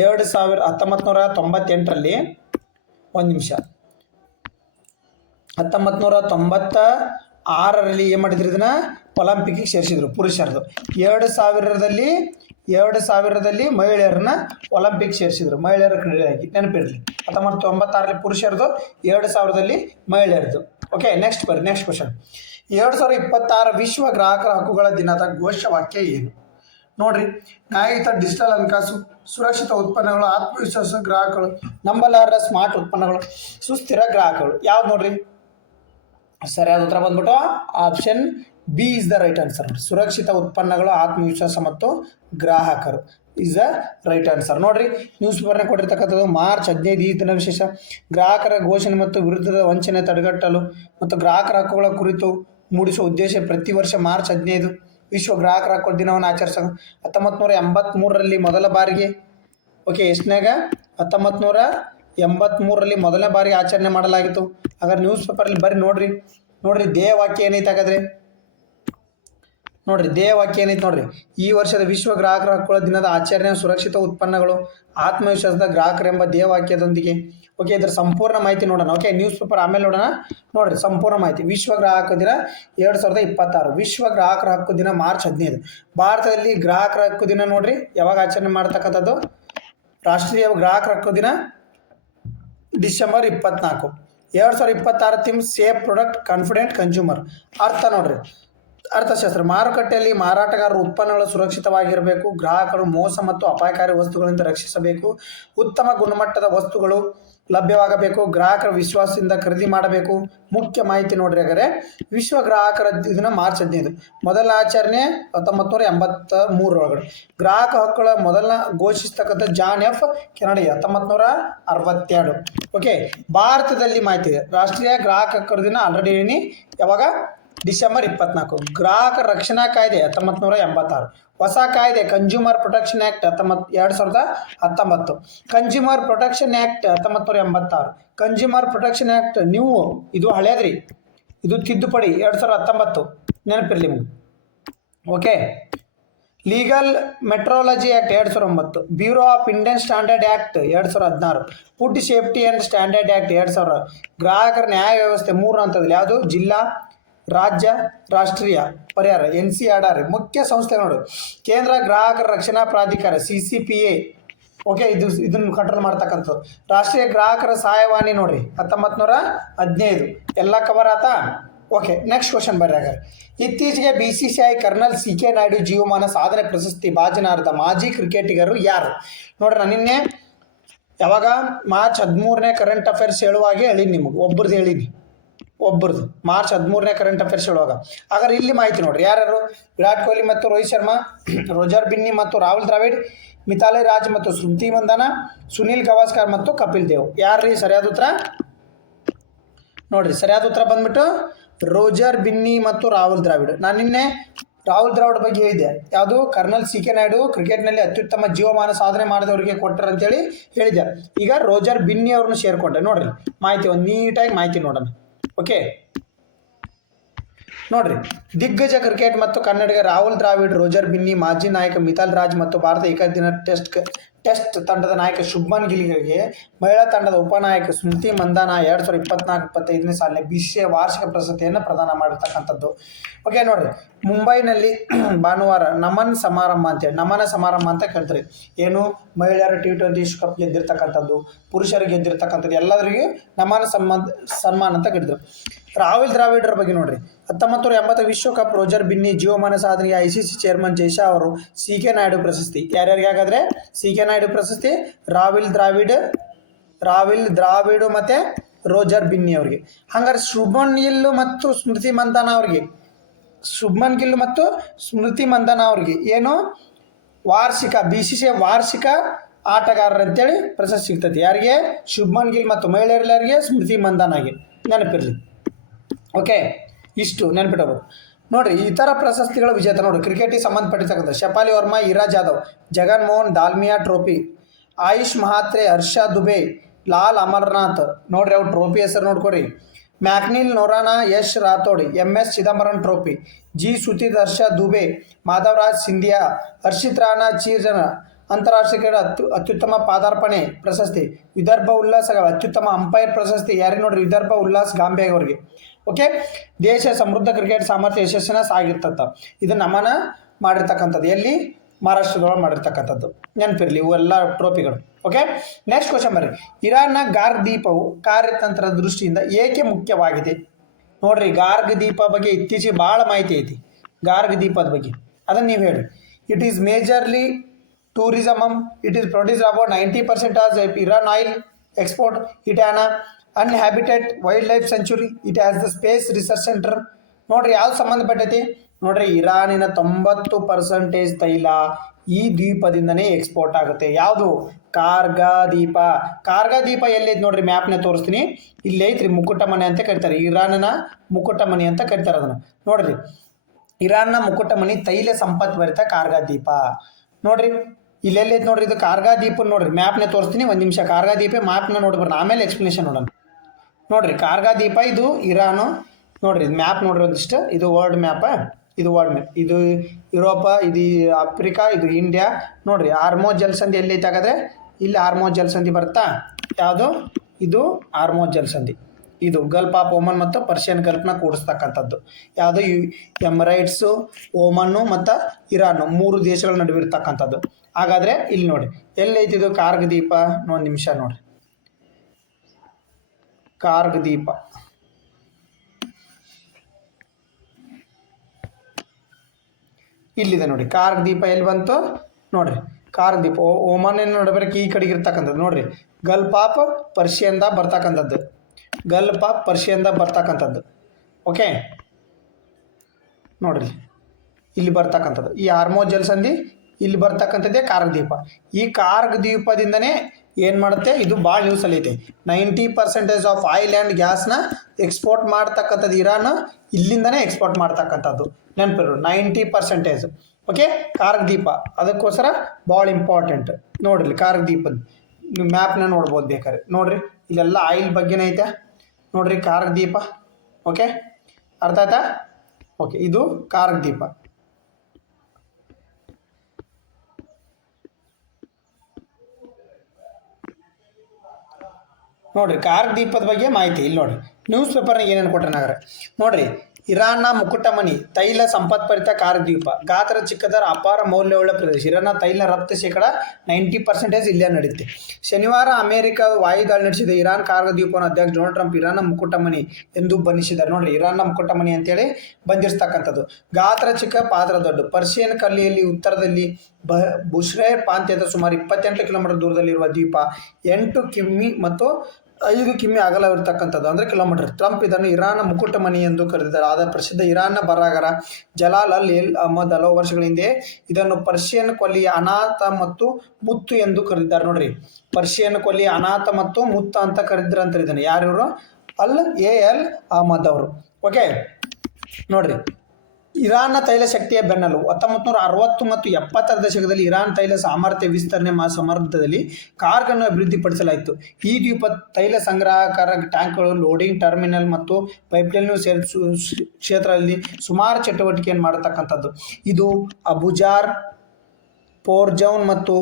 1998ರಲ್ಲಿ 1996ರಲ್ಲಿ ಏನು ಮಾಡಿದ್ರು? ಇದನ್ನ ಒಲಿಂಪಿಕ್ಗೆ ಸೇರಿಸಿದ್ರು ಪುರುಷರದು. 2000ರಲ್ಲಿ ಮಹಿಳೆಯರನ್ನ ಒಲಿಂಪಿಕ್ ಸೇರಿಸಿದ್ರು, ಮಹಿಳೆಯರ ಕ್ರೀಡೆಯಾಗಿ. ನೆನಪಿರಲಿ, 1996ರಲ್ಲಿ ಪುರುಷರದು, 2000ರಲ್ಲಿ ಮಹಿಳೆಯರದು. Okay, next question. 2026 ವಿಶ್ವ ಗ್ರಾಹಕರ ಹಕ್ಕುಗಳ ದಿನದ ಘೋಷವಾಕ್ಯ ಏನು? ನೋಡ್ರಿ, ನ್ಯಾಯಯುತ ಡಿಜಿಟಲ್ ಹಣಕಾಸು, ಸುರಕ್ಷಿತ ಉತ್ಪನ್ನಗಳು, ಆತ್ಮವಿಶ್ವಾಸ ಗ್ರಾಹಕಗಳು, ನಂಬಲಾರ್ಹ ಸ್ಮಾರ್ಟ್ ಉತ್ಪನ್ನಗಳು, ಸುಸ್ಥಿರ ಗ್ರಾಹಕಗಳು. ಯಾವ್ದು ನೋಡ್ರಿ? ಸರಿಯಾದ ಉತ್ತರ ಬಂದ್ಬಿಟ್ಟು option B is the right answer. ಸುರಕ್ಷಿತ ಉತ್ಪನ್ನಗಳು, ಆತ್ಮವಿಶ್ವಾಸ ಮತ್ತು ಗ್ರಾಹಕರು ಇಸ್ ದ ರೈಟ್ ಆನ್ಸರ್. ನೋಡ್ರಿ, ನ್ಯೂಸ್ ಪೇಪರ್ನ ಕೊಟ್ಟಿರ್ತಕ್ಕಂಥದ್ದು ಮಾರ್ಚ್ 15 ಈ ದಿನ ವಿಶೇಷ. ಗ್ರಾಹಕರ ಘೋಷಣೆ ಮತ್ತು ವಿರುದ್ಧದ ವಂಚನೆ ತಡೆಗಟ್ಟಲು ಮತ್ತು ಗ್ರಾಹಕರ ಹಕ್ಕುಗಳ ಕುರಿತು ಮೂಡಿಸುವ ಉದ್ದೇಶ ಪ್ರತಿ ವರ್ಷ ಮಾರ್ಚ್ 15 ವಿಶ್ವ ಗ್ರಾಹಕರ ಹಕ್ಕುಗಳ ದಿನವನ್ನು ಆಚರಿಸೋದು. 1983ರಲ್ಲಿ ಮೊದಲ ಬಾರಿಗೆ, ಓಕೆ, ಎಷ್ಟನಾಗ? 1983ರಲ್ಲಿ ಮೊದಲನೇ ಬಾರಿಗೆ ಆಚರಣೆ ಮಾಡಲಾಗಿತ್ತು. ಹಾಗಾದ್ರೆ ನ್ಯೂಸ್ ಪೇಪರಲ್ಲಿ ಬರೀ ನೋಡ್ರಿ ಧ್ಯೇಯವಾಕ್ಯ ಏನೈತೆ? ಹಾಗಾದ್ರೆ ನೋಡ್ರಿ, ಧ್ಯೇಯವಾಕ್ಯ ಏನೈತೆ ನೋಡ್ರಿ. ಈ ವರ್ಷದ ವಿಶ್ವ ಗ್ರಾಹಕರ ಹಕ್ಕುಗಳ ದಿನದ ಆಚರಣೆ ಸುರಕ್ಷಿತ ಉತ್ಪನ್ನಗಳು, ಆತ್ಮವಿಶ್ವಾಸದ ಗ್ರಾಹಕರೆಂಬ ಧ್ಯೇಯವಾಕ್ಯದೊಂದಿಗೆ. ಓಕೆ, ಇದರ ಸಂಪೂರ್ಣ ಮಾಹಿತಿ ನೋಡೋಣ. ಓಕೆ, ನ್ಯೂಸ್ ಪೇಪರ್ ಆಮೇಲೆ ನೋಡೋಣ. ನೋಡ್ರಿ, ಸಂಪೂರ್ಣ ಮಾಹಿತಿ. ವಿಶ್ವ ಗ್ರಾಹಕ ದಿನ 2026. ವಿಶ್ವ ಗ್ರಾಹಕರ ಹಕ್ಕು ದಿನ ಮಾರ್ಚ್ 15. ಭಾರತದಲ್ಲಿ ಗ್ರಾಹಕರ ಹಕ್ಕು ದಿನ ನೋಡ್ರಿ ಯಾವಾಗ ಆಚರಣೆ ಮಾಡ್ತಕ್ಕಂಥದ್ದು? ರಾಷ್ಟ್ರೀಯ ಗ್ರಾಹಕರ ಹಕ್ಕು ದಿನ December 24. 2026 theme safe product confident consumer. ಅರ್ಥ ನೋಡ್ರಿ, ಅರ್ಥಶಾಸ್ತ್ರ. ಮಾರುಕಟ್ಟೆಯಲ್ಲಿ ಮಾರಾಟಗಾರರು ಉತ್ಪನ್ನಗಳು ಸುರಕ್ಷಿತವಾಗಿರಬೇಕು, ಗ್ರಾಹಕರು ಮೋಸ ಮತ್ತು ಅಪಾಯಕಾರಿ ವಸ್ತುಗಳಿಂದ ರಕ್ಷಿಸಬೇಕು, ಉತ್ತಮ ಗುಣಮಟ್ಟದ ವಸ್ತುಗಳು ಲಭ್ಯವಾಗಬೇಕು, ಗ್ರಾಹಕರ ವಿಶ್ವಾಸದಿಂದ ಖರೀದಿ ಮಾಡಬೇಕು. ಮುಖ್ಯ ಮಾಹಿತಿ ನೋಡ್ರಿ. ಹಾಗಾದ್ರೆ ವಿಶ್ವ ಗ್ರಾಹಕರ ದಿನ ಮಾರ್ಚ್ 15. ಮೊದಲ ಆಚರಣೆ 1983 ಒಳಗಡೆ. ಗ್ರಾಹಕ ಹಕ್ಕುಗಳ ಮೊದಲ ಘೋಷಿಸ್ತಕ್ಕಂಥ ಜಾನ್ ಎಫ್ ಕೆನಡಿ 1962. ಓಕೆ, ಭಾರತದಲ್ಲಿ ಮಾಹಿತಿ ಇದೆ. ರಾಷ್ಟ್ರೀಯ ಗ್ರಾಹಕ ಹಕ್ಕುಗಳ ದಿನ ಆಲ್ರೆಡಿ ಏನಿ ಯಾವಾಗ? ಡಿಸೆಂಬರ್ 24. ಗ್ರಾಹಕ ರಕ್ಷಣಾ ಕಾಯ್ದೆ 1986. ಹೊಸ ಕಾಯ್ದೆ consumer protection act 2019. Consumer protection act 1986. Consumer protection act new, ಇದು ಹಳೇದ್ರಿ, ಇದು ತಿದ್ದುಪಡಿ 2019. ನೆನಪಿರಲಿ ನಿಮ್ಗೆ. Okay, legal metrology act 2009. Bureau of Indian standard act 2016. Food safety and standard act 2000. ಗ್ರಾಹಕರ ನ್ಯಾಯ ವ್ಯವಸ್ಥೆ 3 ಹಂತದಲ್ಲಿ. ಯಾವುದು? ಜಿಲ್ಲಾ, ರಾಜ್ಯ, ರಾಷ್ಟ್ರೀಯ, ಪರಿಹಾರ NCRR. ಮುಖ್ಯ ಸಂಸ್ಥೆಗಳು ಕೇಂದ್ರ ಗ್ರಾಹಕರ ರಕ್ಷಣಾ ಪ್ರಾಧಿಕಾರ CCPA. ಓಕೆ, ಇದನ್ನು ಕಂಟ್ರೋಲ್ ಮಾಡ್ತಕ್ಕಂಥದ್ದು. ರಾಷ್ಟ್ರೀಯ ಗ್ರಾಹಕರ ಸಹಾಯವಾಣಿ ನೋಡ್ರಿ 1915. ಎಲ್ಲ ಕವರ್ ಆತಾ? ಓಕೆ, ನೆಕ್ಸ್ಟ್ ಕ್ವಶನ್ ಬರ್ರಿ. ಹಾಗಾದ್ರೆ ಇತ್ತೀಚೆಗೆ BCCI ಕರ್ನಲ್ CK ನಾಯ್ಡು ಜೀವಮಾನ ಸಾಧನೆ ಪ್ರಶಸ್ತಿ ಭಾಜನರಾದ ಮಾಜಿ ಕ್ರಿಕೆಟಿಗರು ಯಾರು? ನೋಡ್ರಿ, ನಾನು ನಿನ್ನೆ ಯಾವಾಗ ಮಾರ್ಚ್ 13ನೇ ಕರೆಂಟ್ ಅಫೇರ್ಸ್ ಹೇಳುವಾಗೆ ಹೇಳೀನಿ ನಿಮಗೆ. ಒಬ್ಬರದು ಮಾರ್ಚ್ 13ನೇ ಕರೆಂಟ್ ಅಫೇರ್ಸ್ ಹೇಳುವಾಗ. ಹಾಗಾದ್ರೆ ಇಲ್ಲಿ ಮಾಹಿತಿ ನೋಡ್ರಿ. ಯಾರ್ಯಾರು? ವಿರಾಟ್ ಕೊಹ್ಲಿ ಮತ್ತು ರೋಹಿತ್ ಶರ್ಮಾ, ರೋಜರ್ ಬಿನ್ನಿ ಮತ್ತು ರಾಹುಲ್ ದ್ರಾವಿಡ್, ಮಿಥಾಲಿ ರಾಜ್ ಮತ್ತು ಸ್ಮೃತಿ ಮಂದನ, ಸುನಿಲ್ ಗವಾಸ್ಕರ್ ಮತ್ತು ಕಪಿಲ್ ದೇವ್. ಯಾರ್ರೀ ಸರಿಯಾದ ಉತ್ತರ? ನೋಡ್ರಿ, ಸರಿಯಾದ ಉತ್ತರ ಬಂದ್ಬಿಟ್ಟು ರೋಜರ್ ಬಿನ್ನಿ ಮತ್ತು ರಾಹುಲ್ ದ್ರಾವಿಡ್. ನಾನು ನಿನ್ನೆ ರಾಹುಲ್ ದ್ರಾವಿಡ್ ಬಗ್ಗೆ ಹೇಳಿದೆ. ಯಾವುದು? ಕರ್ನಲ್ CK ನಾಯ್ಡು ಕ್ರಿಕೆಟ್ನಲ್ಲಿ ಅತ್ಯುತ್ತಮ ಜೀವಮಾನ ಸಾಧನೆ ಮಾಡಿದವರಿಗೆ ಕೊಟ್ಟರು ಅಂತೇಳಿ ಹೇಳಿದೆ. ಈಗ ರೋಜರ್ ಬಿನ್ನಿ ಅವ್ರನ್ನ ಸೇರ್ಕೊಂಡೆ. ನೋಡ್ರಿ ಮಾಹಿತಿ, ಒಂದು ನೀಟಾಗಿ ಮಾಹಿತಿ ನೋಡೋಣ. ಓಕೆ, ನೋಡ್ರಿ, ದಿಗ್ಗಜ ಕ್ರಿಕೆಟ್ ಮತ್ತು ಕನ್ನಡಿಗ ರಾಹುಲ್ ದ್ರಾವಿಡ್, ರೋಜರ್ ಬಿನ್ನಿ, ಮಾಜಿ ನಾಯಕ ಮಿಥಾಲ್ ರಾಜ್ ಮತ್ತು ಭಾರತ ಏಕದಿನ ಟೆಸ್ಟ್ ತಂಡದ ನಾಯಕ ಶುಭ್ಮನ್ ಗಿಲ್ಗೆ ಮಹಿಳಾ ತಂಡದ ಉಪನಾಯಕ ಸ್ಮೃತಿ ಮಂದಾನ 2024-25ನೇ ಸಾಲಿನ BCCI ವಾರ್ಷಿಕ ಪ್ರಶಸ್ತಿಯನ್ನು ಪ್ರದಾನ ಮಾಡಿರ್ತಕ್ಕಂಥದ್ದು. ಓಕೆ, ನೋಡ್ರಿ, ಮುಂಬೈನಲ್ಲಿ ಭಾನುವಾರ ನಮನ ಸಮಾರಂಭ ಅಂತ ಕೇಳ್ತಾರೆ. ಏನು? ಮಹಿಳೆಯರ T20 ವಿಶ್ವಕಪ್ ಗೆದ್ದಿರ್ತಕ್ಕಂಥದ್ದು, ಪುರುಷರಿಗೆ ಗೆದ್ದಿರ್ತಕ್ಕಂಥದ್ದು, ಎಲ್ಲರಿಗೂ ನಮನ ಸನ್ಮಾನ ಅಂತ ಕರೀತಾರೆ. ರಾಹುಲ್ ದ್ರಾವಿಡ್ರ ಬಗ್ಗೆ ನೋಡ್ರಿ, 1980 ವಿಶ್ವಕಪ್ ರೋಜರ್ ಬಿನ್ನಿ ಜೀವಮಾನ ಸಾಧನೆಗೆ ICC ಚೇರ್ಮನ್ ಜೈಶಾ ಅವರು CK ನಾಯ್ಡು ಪ್ರಶಸ್ತಿ. ಯಾರ್ಯಾರಿಗೆ? ಹಾಗಾದ್ರೆ CK ನಾಯ್ಡು ಪ್ರಶಸ್ತಿ ರಾಹುಲ್ ದ್ರಾವಿಡ್ ಮತ್ತೆ ರೋಜರ್ ಬಿನ್ನಿ ಅವರಿಗೆ. ಹಂಗಾರೆ ಶುಭ್ಮನ್ ಗಿಲ್ ಮತ್ತು ಸ್ಮೃತಿ ಮಂದನ ಅವ್ರಿಗೆ ಏನು? ವಾರ್ಷಿಕ BCCI ವಾರ್ಷಿಕ ಆಟಗಾರರು ಅಂತೇಳಿ ಪ್ರಶಸ್ತಿ ಸಿಗ್ತದೆ. ಯಾರಿಗೆ? ಶುಭ್ಮನ್ ಗಿಲ್ ಮತ್ತು ಮಹಿಳೆಯರಿಗೆ ಸ್ಮೃತಿ ಮಂದನಾಗೆ. ನೆನಪಿರಲಿ. ಓಕೆ, ಇಷ್ಟು ನೆನ್ಪಿಟ್ಟವರು. ನೋಡಿರಿ ಇತರ ಪ್ರಶಸ್ತಿಗಳ ವಿಜೇತ ನೋಡಿ, ಕ್ರಿಕೆಟಿಗೆ ಸಂಬಂಧಪಟ್ಟಿರ್ತಕ್ಕಂಥ ಶಫಾಲಿ ವರ್ಮಾ, ಇರಾ ಜಾಧವ್, ಜಗನ್ ಮೋಹನ್ ದಾಲ್ಮಿಯಾ ಟ್ರೋಫಿ, ಆಯುಷ್ ಮಹಾತ್ರೆ, ಹರ್ಷ ದುಬೆ, ಲಾಲ್ ಅಮರ್ನಾಥ್. ನೋಡ್ರಿ ಅವ್ರು ಟ್ರೋಫಿ ಹೆಸರು ನೋಡ್ಕೊರಿ. MacNeil Noronha, Yash Rathod, MS Chidambaram trophy, G Sudhir, Harsh Dubey, Madhavrao Scindia, Harshit Rana, ಚೀರ್ಜನ ಅಂತಾರಾಷ್ಟ್ರೀಯ ಕ್ರೀಡಾ ಅತ್ಯುತ್ತಮ ಪಾದಾರ್ಪಣೆ ಪ್ರಶಸ್ತಿ, ವಿದರ್ಭ ಉಲ್ಲಾಸ್ ಅತ್ಯುತ್ತಮ ಅಂಪೈರ್ ಪ್ರಶಸ್ತಿ ಯಾರಿಗೆ ನೋಡ್ರಿ, ವಿದರ್ಭ ಉಲ್ಲಾಸ್ ಗಾಂಬೆ ಅವರಿಗೆ. ಓಕೆ, ದೇಶ ಸಮೃದ್ಧ ಕ್ರಿಕೆಟ್ ಸಾಮರ್ಥ್ಯ ಯಶಸ್ಸಿನ ಸಾಗಿರ್ತಂತ ಇದು ನಮನ ಮಾಡಿರ್ತಕ್ಕಂಥದ್ದು ಎಲ್ಲಿ ಮಹಾರಾಷ್ಟ್ರದೊಳಗೆ ಮಾಡಿರ್ತಕ್ಕಂಥದ್ದು ನೆನಪಿರಲಿ ಇವೆಲ್ಲ ಟ್ರೋಫಿಗಳು. ಓಕೆ, ನೆಕ್ಸ್ಟ್ ಕ್ವಶನ್ ಬರ್ರಿ. ಇರಾನ್ನ ಗಾರ್ಗ್ ದೀಪವು ಕಾರ್ಯತಂತ್ರದ ದೃಷ್ಟಿಯಿಂದ ಏಕೆ ಮುಖ್ಯವಾಗಿದೆ? ನೋಡ್ರಿ ಗಾರ್ಗ್ ದೀಪ ಬಗ್ಗೆ ಇತ್ತೀಚೆಗೆ ಭಾಳ ಮಾಹಿತಿ ಐತಿ. ಗಾರ್ಗ್ ದೀಪದ ಬಗ್ಗೆ ಅದನ್ನು ನೀವು ಹೇಳಿ. It is majorly tourism, it is produce about 90% as Iran oil export, it on uninhabited wildlife century, it has the space research centre. ನೋಡ್ರಿ ಯಾವ್ದು ಸಂಬಂಧಪಟ್ಟೈತಿ ನೋಡ್ರಿ, ಇರಾನಿನ 90% ತೈಲ ಈ ದ್ವೀಪದಿಂದನೇ ಎಕ್ಸ್ಪೋರ್ಟ್ ಆಗುತ್ತೆ. ಯಾವುದು? ಕಾರ್ಗಾ ದ್ವೀಪ. ಕಾರ್ಗಾ ದ್ವೀಪ ಎಲ್ಲೈತಿ ನೋಡ್ರಿ, ಮ್ಯಾಪ್ನ ತೋರಿಸ್ತೀನಿ. ಇಲ್ಲಿ ಐತ್ರಿ, ಮುಕುಟ ಮನೆ ಅಂತ ಕರಿತಾರೆ. ಇರಾನ್ನ ಮುಕುಟ ಮನೆ ಅಂತ ಕರಿತಾರೆ ಅದನ್ನು. ನೋಡ್ರಿ ಇರಾನ್ನ ಮುಕುಟ ಮನೆ ತೈಲ ಸಂಪತ್ ಭರಿತ ಕಾರ್ಗಾ ದ್ವೀಪ. ನೋಡ್ರಿ ಇಲ್ಲೆಲ್ಲೈತಿ ನೋಡ್ರಿ, ಇದು ಕಾರ್ಗಾ ದ್ವೀಪ ನೋಡ್ರಿ, ಮ್ಯಾಪ್ನ ತೋರಿಸ್ತೀನಿ. ಒಂದು ನಿಮಿಷ ಕಾರ್ಗಾ ದ್ವೀಪ ಮ್ಯಾಪ್ನ ನೋಡ್ಬಾರ್ದು, ಆಮೇಲೆ ಎಕ್ಸ್ಪ್ಲನೇಷನ್ ನೋಡೋಣ. ನೋಡ್ರಿ ಕಾರ್ಗಾ ದ್ವೀಪ ಇದು ಇರಾನು. ನೋಡ್ರಿ ಇದು ಮ್ಯಾಪ್ ನೋಡ್ರಿ ಒಂದಿಷ್ಟು. ಇದು ವರ್ಲ್ಡ್ ಮ್ಯಾಪ, ಇದು ವರ್ಲ್ಡ್ ಮ್ಯಾಪ್. ಇದು ಯುರೋಪ, ಇದು ಆಫ್ರಿಕಾ, ಇದು ಇಂಡಿಯಾ. ನೋಡ್ರಿ ಆರ್ಮೋಜ್ ಜಲಸಂಧಿ ಎಲ್ಲೈತೆ ಹಾಗಾದ್ರೆ? ಇಲ್ಲಿ ಆರ್ಮೋಜ್ ಜಲಸಂಧಿ ಬರುತ್ತಾ? ಯಾವುದು? ಇದು ಆರ್ಮೋಜ್ ಜಲಸಂಧಿ. ಇದು ಗಲ್ಫ್ ಆಫ್ ಓಮನ್ ಮತ್ತು ಪರ್ಷಿಯನ್ ಗಲ್ಫ್ನ ಕೂಡಿಸ್ತಕ್ಕಂಥದ್ದು. ಯಾವುದು? ಎಮಿರೇಟ್ಸು, ಓಮನ್ನು ಮತ್ತು ಇರಾನ್ 3 ದೇಶಗಳ ನಡುವೆ ಇರ್ತಕ್ಕಂಥದ್ದು. ಹಾಗಾದರೆ ಇಲ್ಲಿ ನೋಡಿ ಎಲ್ಲೈತಿ ಇದು ಕಾರ್ಗ್ ದ್ವೀಪ. ಒಂದು ನಿಮಿಷ ನೋಡ್ರಿ, ಕಾರ್ಗ್ ದ್ವೀಪ ಇಲ್ಲಿದೆ ನೋಡಿ. ಕಾರ್ಗ್ ದ್ವೀಪ ಎಲ್ಲಿ ಬಂತು ನೋಡ್ರಿ, ಕಾರ್ಗ್ ದ್ವೀಪ ಓಮನ್ ನೋಡಬೇಕು ಈ ಕಡೆಗೆ ಇರ್ತಕ್ಕಂಥದ್ದು. ನೋಡ್ರಿ ಗಲ್ಫ್ ಆಫ್ ಪರ್ಷಿಯನ್ದ ಬರ್ತಕ್ಕಂಥದ್ದು, ಗಲ್ಫ್ ಆಫ್ ಪರ್ಷಿಯನ್ದ ಬರ್ತಕ್ಕಂಥದ್ದು. ಓಕೆ, ನೋಡ್ರಿ ಇಲ್ಲಿ ಬರ್ತಕ್ಕಂಥದ್ದು ಈ ಆರ್ಮೋಜ್ ಜಲಸಂಧಿ ಇಲ್ಲಿ ಬರ್ತಕ್ಕಂಥದ್ದೇ ಕಾರ್ಗ್ ದ್ವೀಪ. ಈ ಕಾರ್ಗ್ ದ್ವೀಪದಿಂದನೇ ಏನು ಮಾಡುತ್ತೆ, ಇದು ಭಾಳ ನ್ಯೂಸಲ್ಲಿ ಐತೆ. 90% ಆಫ್ ಆಯಿಲ್ ಆ್ಯಂಡ್ ಗ್ಯಾಸ್ನ ಎಕ್ಸ್ಪೋರ್ಟ್ ಮಾಡ್ತಕ್ಕಂಥದ್ದು ಇರಾನ್ ಇಲ್ಲಿಂದನೇ ಎಕ್ಸ್ಪೋರ್ಟ್ ಮಾಡ್ತಕ್ಕಂಥದ್ದು. ನೆನಪಿರು 90%. ಓಕೆ, ಕಾರ್ಗ್ ದ್ವೀಪ ಅದಕ್ಕೋಸ್ಕರ ಭಾಳ ಇಂಪಾರ್ಟೆಂಟ್. ನೋಡ್ರಿ ಕಾರ್ಗ್ ದ್ವೀಪದ ನೀವು ಮ್ಯಾಪ್ನ ನೋಡ್ಬೋದು ಬೇಕಾದ್ರೆ. ನೋಡ್ರಿ ಇಲ್ಲೆಲ್ಲ ಆಯಿಲ್ ಬಗ್ಗೆನೇ ಐತೆ. ನೋಡ್ರಿ ಕಾರ್ಗ್ ದ್ವೀಪ. ಓಕೆ, ಅರ್ಥ ಆಯ್ತಾ? ಓಕೆ, ಇದು ಕಾರ್ಗ್ ದ್ವೀಪ. ನೋಡ್ರಿ ಕಾರ್ಗ್ ದ್ವೀಪದ ಬಗ್ಗೆ ಮಾಹಿತಿ ಇಲ್ಲಿ ನೋಡ್ರಿ, ನ್ಯೂಸ್ ಪೇಪರ್ನಾಗ ಏನೇನು ಕೊಟ್ಟರೆ ನಾಗರೆ ನೋಡ್ರಿ. ಇರಾನ್ನ ಮುಕುಟಮಣಿ ತೈಲ ಸಂಪತ್ಭರಿತ ಕಾರ್ಗ್ ದ್ವೀಪ, ಗಾತ್ರ ಚಿಕ್ಕದರ ಅಪಾರ ಮೌಲ್ಯವುಳ್ಳ ಪ್ರದೇಶ. ಇರಾನ್ನ ತೈಲ ರಫ್ತು ಶೇಕಡ 90% ಇಲ್ಲೇ ನಡೆಯುತ್ತೆ. ಶನಿವಾರ ಅಮೆರಿಕ ವಾಯುದಾಳಿ ನಡೆಸಿದ ಇರಾನ್ ಕಾರ್ಗ್ ದ್ವೀಪವನ್ನು ಅಧ್ಯಕ್ಷ ಡೊನಾಲ್ಡ್ ಟ್ರಂಪ್ ಇರಾನ್ನ ಮುಕುಟಮಣಿ ಎಂದು ಬಣ್ಣಿಸಿದ್ದಾರೆ. ನೋಡ್ರಿ ಇರಾನ್ನ ಮುಕುಟಮಣಿ ಅಂತೇಳಿ ಬಂದಿರ್ತಕ್ಕಂಥದ್ದು. ಗಾತ್ರ ಚಿಕ್ಕ, ಪಾತ್ರ ದೊಡ್ಡ. ಪರ್ಷಿಯನ್ ಕಲ್ಲಿಯಲ್ಲಿ ಉತ್ತರದಲ್ಲಿ ಬುಶ್ರೇರ್ ಪ್ರಾಂತ್ಯದ ಸುಮಾರು 28 ಕಿಲೋಮೀಟರ್ ದೂರದಲ್ಲಿರುವ ದ್ವೀಪ. 8 ಕಿಮಿ ಮತ್ತು 5 ಕಿಮಿ ಅಗಲವಿರ್ತಕ್ಕಂಥದ್ದು, ಅಂದರೆ ಕಿಲೋಮೀಟರ್. ಟ್ರಂಪ್ ಇದನ್ನು ಇರಾನ್ನ ಮುಕುಟಮಣಿ ಎಂದು ಕರೆದಿದ್ದಾರೆ. ಆದ ಪ್ರಸಿದ್ಧ ಇರಾನ್ನ ಬರಹಗಾರ ಜಲಾಲ್ ಅಲ್ ಅಹಮದ್ ಹಲವು ವರ್ಷಗಳ ಹಿಂದೆ ಇದನ್ನು ಪರ್ಷಿಯನ್ ಕೊಲ್ಲಿಯ ಅನಾಥ ಮತ್ತು ಮುತ್ತು ಎಂದು ಕರೆದಿದ್ದಾರೆ. ನೋಡ್ರಿ ಪರ್ಷಿಯನ್ ಕೊಲ್ಲಿಯ ಅನಾಥ ಮತ್ತು ಮುತ್ತು ಅಂತ ಕರೆದಿರಂತಾರೆ ಇದನ್ನು. ಯಾರಿವರು? ಅಲ್ ಅಹಮದ್ ಅವರು. ಓಕೆ, ನೋಡ್ರಿ ಇರಾನ್ನ ತೈಲ ಶಕ್ತಿಯ ಬೆನ್ನಲು. 1960 ಮತ್ತು 70ರ ದಶಕದಲ್ಲಿ ಇರಾನ್ ತೈಲ ಸಾಮರ್ಥ್ಯ ವಿಸ್ತರಣೆ ಸಮರ್ಥದಲ್ಲಿ ಕಾರ್ಗ್ ಅನ್ನು ಅಭಿವೃದ್ಧಿಪಡಿಸಲಾಯಿತು. ಈ ದ್ವೀಪ ತೈಲ ಸಂಗ್ರಾಹಕರ ಟ್ಯಾಂಕ್ಗಳು, ಲೋಡಿಂಗ್ ಟರ್ಮಿನಲ್ ಮತ್ತು ಪೈಪ್ಲೈನ್ ಕ್ಷೇತ್ರದಲ್ಲಿ ಸುಮಾರು ಚಟುವಟಿಕೆಯನ್ನು ಮಾಡತಕ್ಕಂಥದ್ದು. ಇದು ಅಬುಜಾರ್, ಪೋರ್ಜೌನ್ ಮತ್ತು